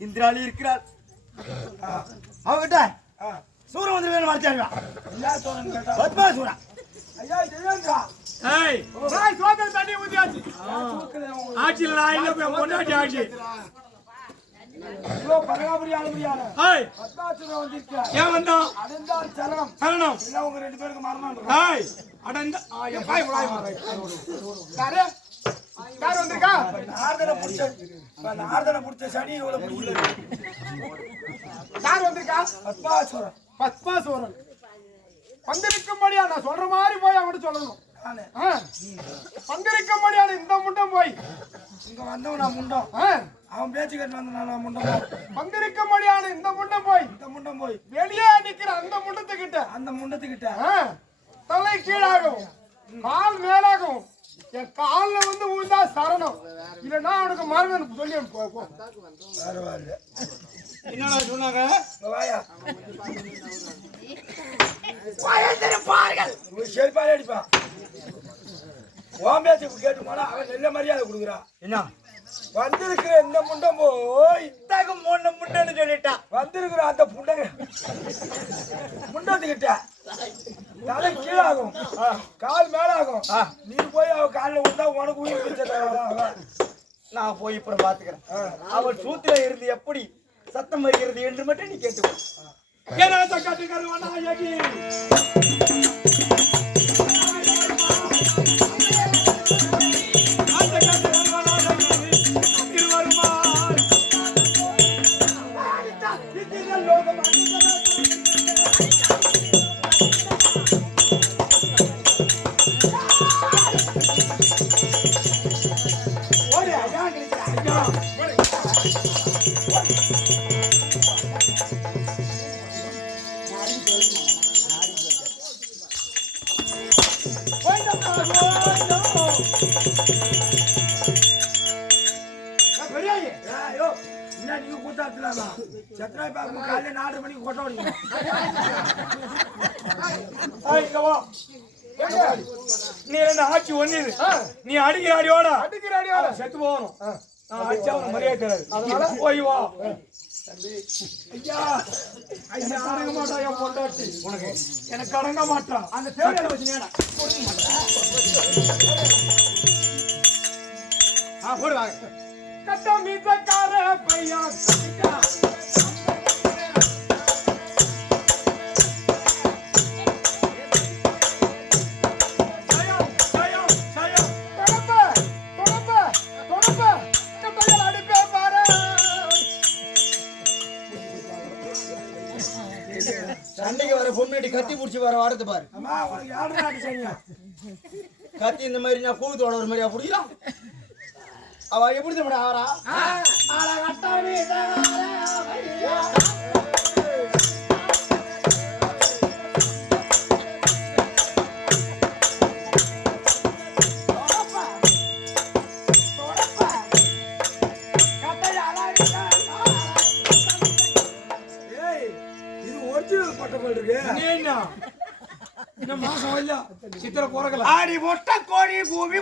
இந்திராளி இருக்கிறார் அவகிட்ட சூரம் வந்து வேணும் மறைச்சாருவா பத்மா சூரா ஐயா ஜெயந்தா ஏய் நான் சோதனை தண்ணி ஊத்தியாச்சு ஆட்சியில நான் இல்ல போய் பொண்டாட்டி ஆட்சி ஐயோ பரகாபுரி ஆளுமையான ஏய் பத்மாசுரம் வந்திருக்கா ஏன் வந்தா அடந்தான் சரணம் சரணம் இல்ல உங்க 2 பேருக்கு மரணம் ஏய் அடந்த என் பாய் முளாய் யாரு யார் வந்திருக்கா நார்தன புடிச்ச சனி இவ்வளவு புடிக்கல யார் வந்திருக்கா பத்மாசுரம் பத்மாசுரன் வந்திருக்கும்படியா நான் சொல்ற மாதிரி போய் அவன்கிட்ட சொல்லணும் வந்திருக்கும்படியான இந்த முண்டம் போய் இங்க வந்தவன் நான் முண்டம் அவன் பேச்சு கேட்டு வந்தான் நான் முண்டம் வந்திருக்கும்படியான இந்த முண்டம் போய் வெளியே நிக்கிற அந்த முண்டத்துக்கிட்ட தலை கீழாகவும் கால் மேலாகவும் என் கால்ல வந்து ஊழ்ந்தா சரணம் இல்லைன்னா அவனுக்கு மரணம் சொல்லி என்னடா சொன்னாங்க செல்பாலே அடிப்பான் உன் பேச்சு கேட்டு போனா அவன் நல்ல மரியாதை கொடுக்குறான் என்ன வந்திருக்கிற இந்த முண்டம் போய் முண்டன்னு சொல்லிட்டான் வந்திருக்கிற அந்த முண்டத்துக்கிட்ட தலை கீழாகும் கால் மேலாகும் நீ போய் அவ காலில் விட்டா உனக்கு உயிர் பிடிச்ச நான் போய் இப்ப பாத்துக்கிறேன் அவள் சூத்திர இருந்து எப்படி சத்தம் வருகிறது என்று மட்டும் நீ கேட்டுக்கோ நீங்க கூட்டாத்துலாம் சத்ராய் பாக்கு காலையில 4 மணிக்கு கொட்ட ஓடிங்க நீ என்ன ஆட்சி ஒண்ணு நீ அடிக்கிற அடியோட செத்து போகணும் நான் அடிச்சா அவனுக்கு மரியாதை தராது அதனால போய் வா ஐயா ஐயா அடங்க மாட்டா என் பொண்டாட்டி உனக்கு எனக்கு அடங்க மாட்டான் அந்த தேவையான வச்சு நேடா போடுவாங்க கட்ட மீசக்கார பையா சண்டைக்கு வர பொண்ணு கத்தி புடிச்சு வர வாடத்தை பாரு கத்தி இந்த மாதிரி நான் கூத்தோட ஒரு மாதிரியா புடிக்கலாம் அவ எப்படி தம்பி ஆறா சித்திர போறக்கல ஆடி மொட்டை கோழி பூமி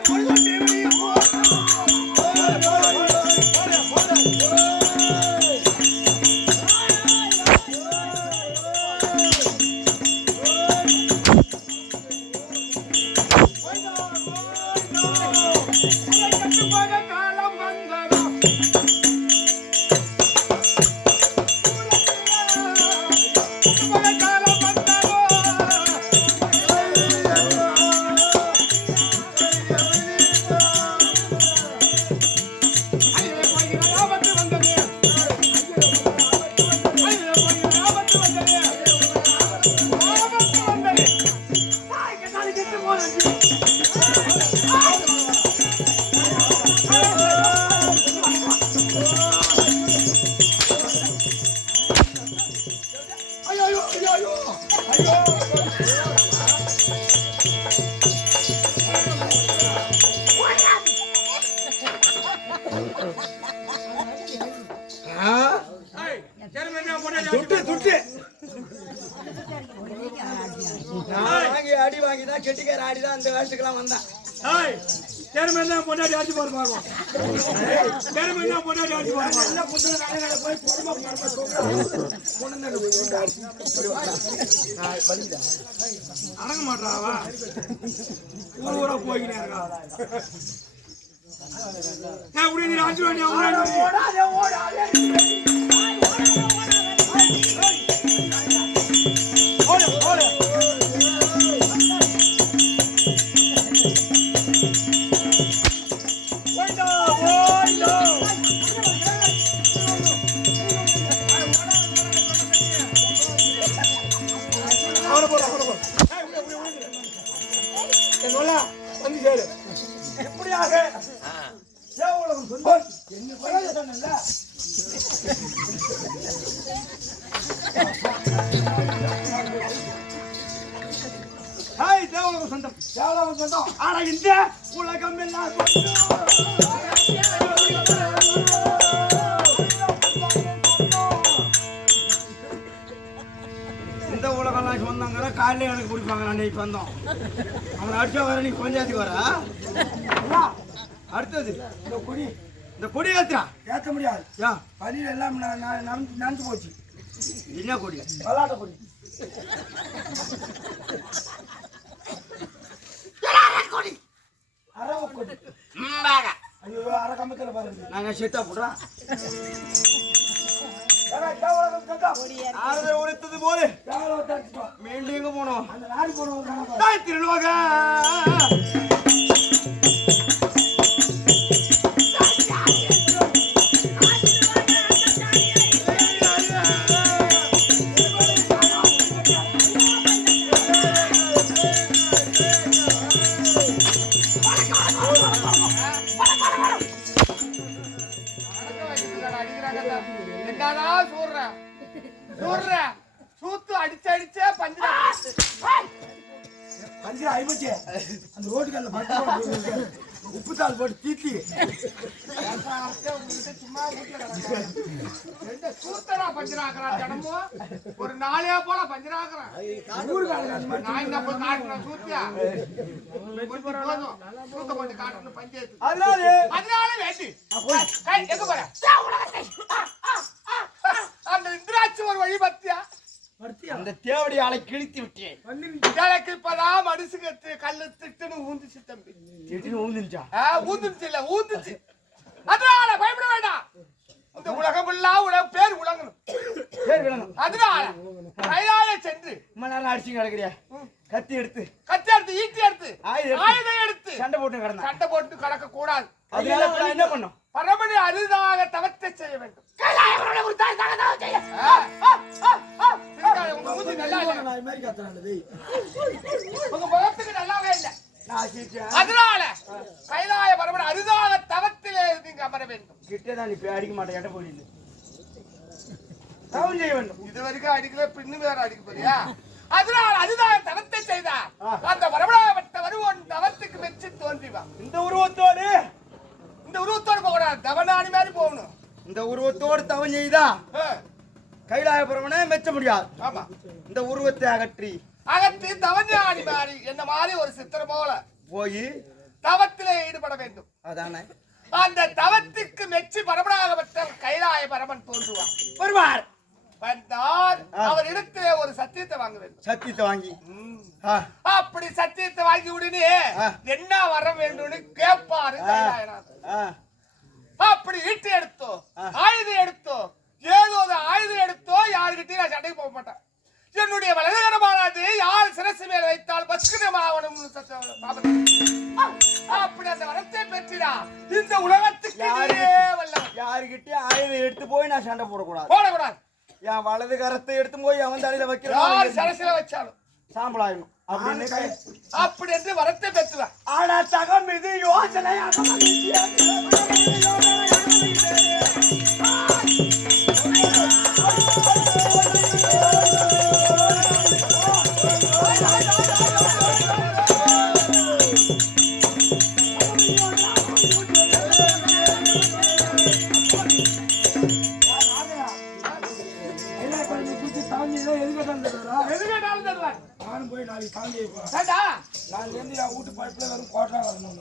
துட்டு துட்டு நான் வாங்கி அடி வாங்கிதான் கெட்டிக்கார ஆடிதான் அந்த வேஷத்துக்கெல்லாம் வந்தான். தேர்மன்னா பொண்டாடி ஆட்சி போற பாருவோம். தேர்மன்னா பொண்டாடி ஆட்சி போற எல்லாம் புத்தக நாளையில போய் பொறுமை பொறுமை சொல்றாங்க. அடங்க மாட்டாவா? ஊர் ஊரா போயினே இருக்கா. நான் உடனே நீ ஆட்சி வாங்கி ஓடாதே ஓடாதே. ஓடு ஓடு. எப்படியாக உலகம் சொந்தம் என்ன சொன்னல தேவலோகம் சொந்தம் தேவலோகம் சொந்தம். ஆனா இந்த உலகம் எல்லாம் இந்த உலகம்லாம் சொந்தாங்கிற காலையில எனக்கு பிடிப்பாங்க. நான் இப்ப வந்தோம் அவனை அடிச்சா வர நீ பஞ்சாயத்துக்கு வர. அடுத்தது இந்த கொடி ஏத்துறா ஏற்ற முடியாது. பனியில் எல்லாம் நனைஞ்சு போச்சு. என்ன கொடி? விளாட்ட கொடி. அரவ கொடி. ஐயோ அரை கம்பத்தில் பாருங்க. நாங்க செத்தா போடுறோம். உரைத்தது போல மீண்டும் எங்க போனோம்? அந்த நாடி போனோம். திருவாக பஞ்சு ஐம்பத்தி அந்த ரோட்டுக்கு உப்பு தாள் போட்டு தீத்தி ஒரு நாளையா போல பஞ்சராக்குறேன். அதனால வேண்டி எங்க போற அந்த இந்திராட்சி ஒரு வழி பத்தியா அந்த தேவடி ஆளை கிழித்து விட்டேன். எனக்கு இப்பதான் மனுஷு கத்து கல்லு திட்டுன்னு ஊந்துச்சு தம்பி. திடீர்னு ஊந்துச்சா? ஊந்துச்சு இல்ல ஊந்துச்சு. அதனால பயப்பட வேண்டாம். இந்த உலகம் எல்லாம் உலக பேர் உலகணும். அதனால கையால சென்று மணால அடிச்சு கிடக்குறியா? கத்தி எடுத்து ஈட்டி எடுத்து ஆயுதம் எடுத்து சண்டை போட்டு கடக்க கூடாது. அதனால என்ன பண்ணும்? பரமணி அரிதாக தவத்தை செய்ய வேண்டும். உங்க முகத்துக்கு நல்லாவே இல்லை. அதனால கைலாய பரமணி அரிதாக தவத்திலே நீங்க அமர வேண்டும். கிட்டேதான் நீ அடிக்க மாட்டேன். எட்ட போயிடு தவம் செய்ய வேண்டும். இது வரைக்கும் அடிக்கல, பின்னு வேற அடிக்க போறியா? அதனால் அதுதான் தவத்தை செய்தார். அந்த வரவணாவட்ட வருவோன் தவத்துக்கு மெச்சு தோன்றிவா. இந்த உருவத்தோடு போகக்கூடாது, தவனானி மாதிரி போகணும். இந்த உருவத்தோடு தவம் செய்தா கைலாயபுரமனை மெச்ச முடியாது. ஆமா, இந்த உருவத்தை அகற்றி தவஞானி மாதிரி என்ன மாதிரி ஒரு சித்திரம் போல போய் தவத்திலே ஈடுபட வேண்டும். அதானே அந்த தவத்துக்கு மெச்சி பரமனாகப்பட்ட கைலாய பரமன் தோன்றுவார். வருவார். வந்தார் அவர் இடத்திலே ஒரு சத்தியத்தை வாங்க வேண்டும். சத்தியத்தை வாங்கி அப்படி சத்தியத்தை வாங்கி உடனே என்ன வர வேண்டும்னு கேட்பாரு கைலாயநாதர். அப்படி ஈட்டி எடுத்தோ ஆயுதம் எடுத்தோ ஏதோ ஆயுதம் எடுத்தோ யாருக்கிட்டையும் நான் சண்டைக்கு போக மாட்டேன். என்னுடைய வலதுகரமானது யார் சிரசு மேல் வைத்தால் பத்கிரமாவனம். அப்படி அந்த வரத்தை பெற்றிடா இந்த உலகத்துக்கு யாருக்கிட்டே ஆயுதம் எடுத்து போய் நான் சண்டை போடக்கூடாது. என் வலது கரத்தை எடுத்து போய் அவன் தலையில வைக்கிறான். சரசில வச்சாலும் சாம்பலாயிடும் அப்படி என்று வரத்தை பெற்றுவான். ஆனா தகம் இது யோசனை. நானும் போய் நாளைக்கு தாண்டி போறேன். ஏண்டா நாளைலேருந்து என் வீட்டு பைப்பில் வெறும் கோட்டா வரணும்.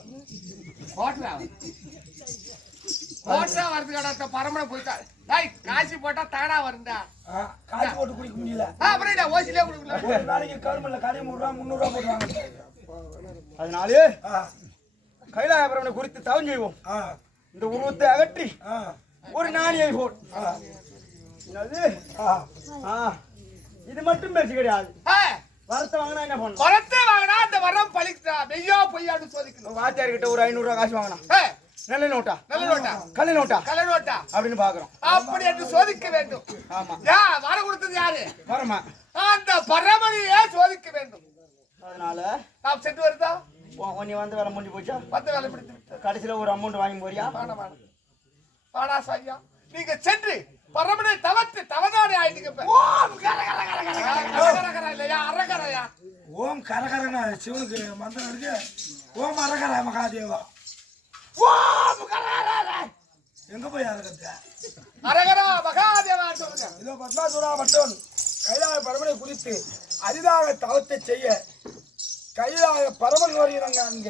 கோட்டரா வரதுக்கான பரமனை போயிட்டா டேய் காசி போட்டா தாடா வருண்டா காசு போட்டு குடிக்க முடியல. அப்புறம் ஓசிலே கொடுக்கல ஒரு நாளைக்கு கவர்மெண்ட்ல கடையை 3 ரூபா 300 ரூபா போடுவாங்க. அதனாலே கைலாயபுரமனை குறித்து தவம் செய்வோம். இந்த உருவத்தை அகற்றி ஒரு நாணியை போல். இது மட்டும் பேச்சு கிடையாது. வரத்தை வாங்கினா என்ன பண்ணணும்? வரத்தை வாங்கினா அந்த வரம் பழிக்கிறா மெய்யா பொய்யான்னு சோதிக்கணும். வாத்தியார் கிட்ட ஒரு 500 ரூபா காசு வாங்கினா நல்ல நோட்டா நல்ல நோட்டா கள்ள நோட்டா கள்ள நோட்டா அப்படின்னு பாக்குறோம். அப்படி என்று சோதிக்க வேண்டும். ஆமா வர கொடுத்தது யாரு? வரமா அந்த பரமனையே சோதிக்க வேண்டும். அதனால நாம் சென்று வருதா நீ வந்து வேலை முடிஞ்சு போச்சா? வந்து வேலை பிடித்து விட்டு கடைசியில ஒரு அமௌண்ட் வாங்கி போறியா? வாடா சாய்யா நீங்க சென்று பரமனை தவத்து தவதானே ஆயிட்டீங்க. இல்லையா அரகரையா? ஓம் கரகரனா சிவனுக்கு மந்திரம் இருக்கு. ஓம் அரகர மகாதேவா. எங்க போய் அரகத்த? அரகரா மகாதேவா சொல்லுங்க. இதோ பத்மாசுரா பட்டவன் கைலாய பரமனை குறித்து அரிதாக தவத்தை செய்ய கைலாய பரமன் வருகிறாங்க அங்க.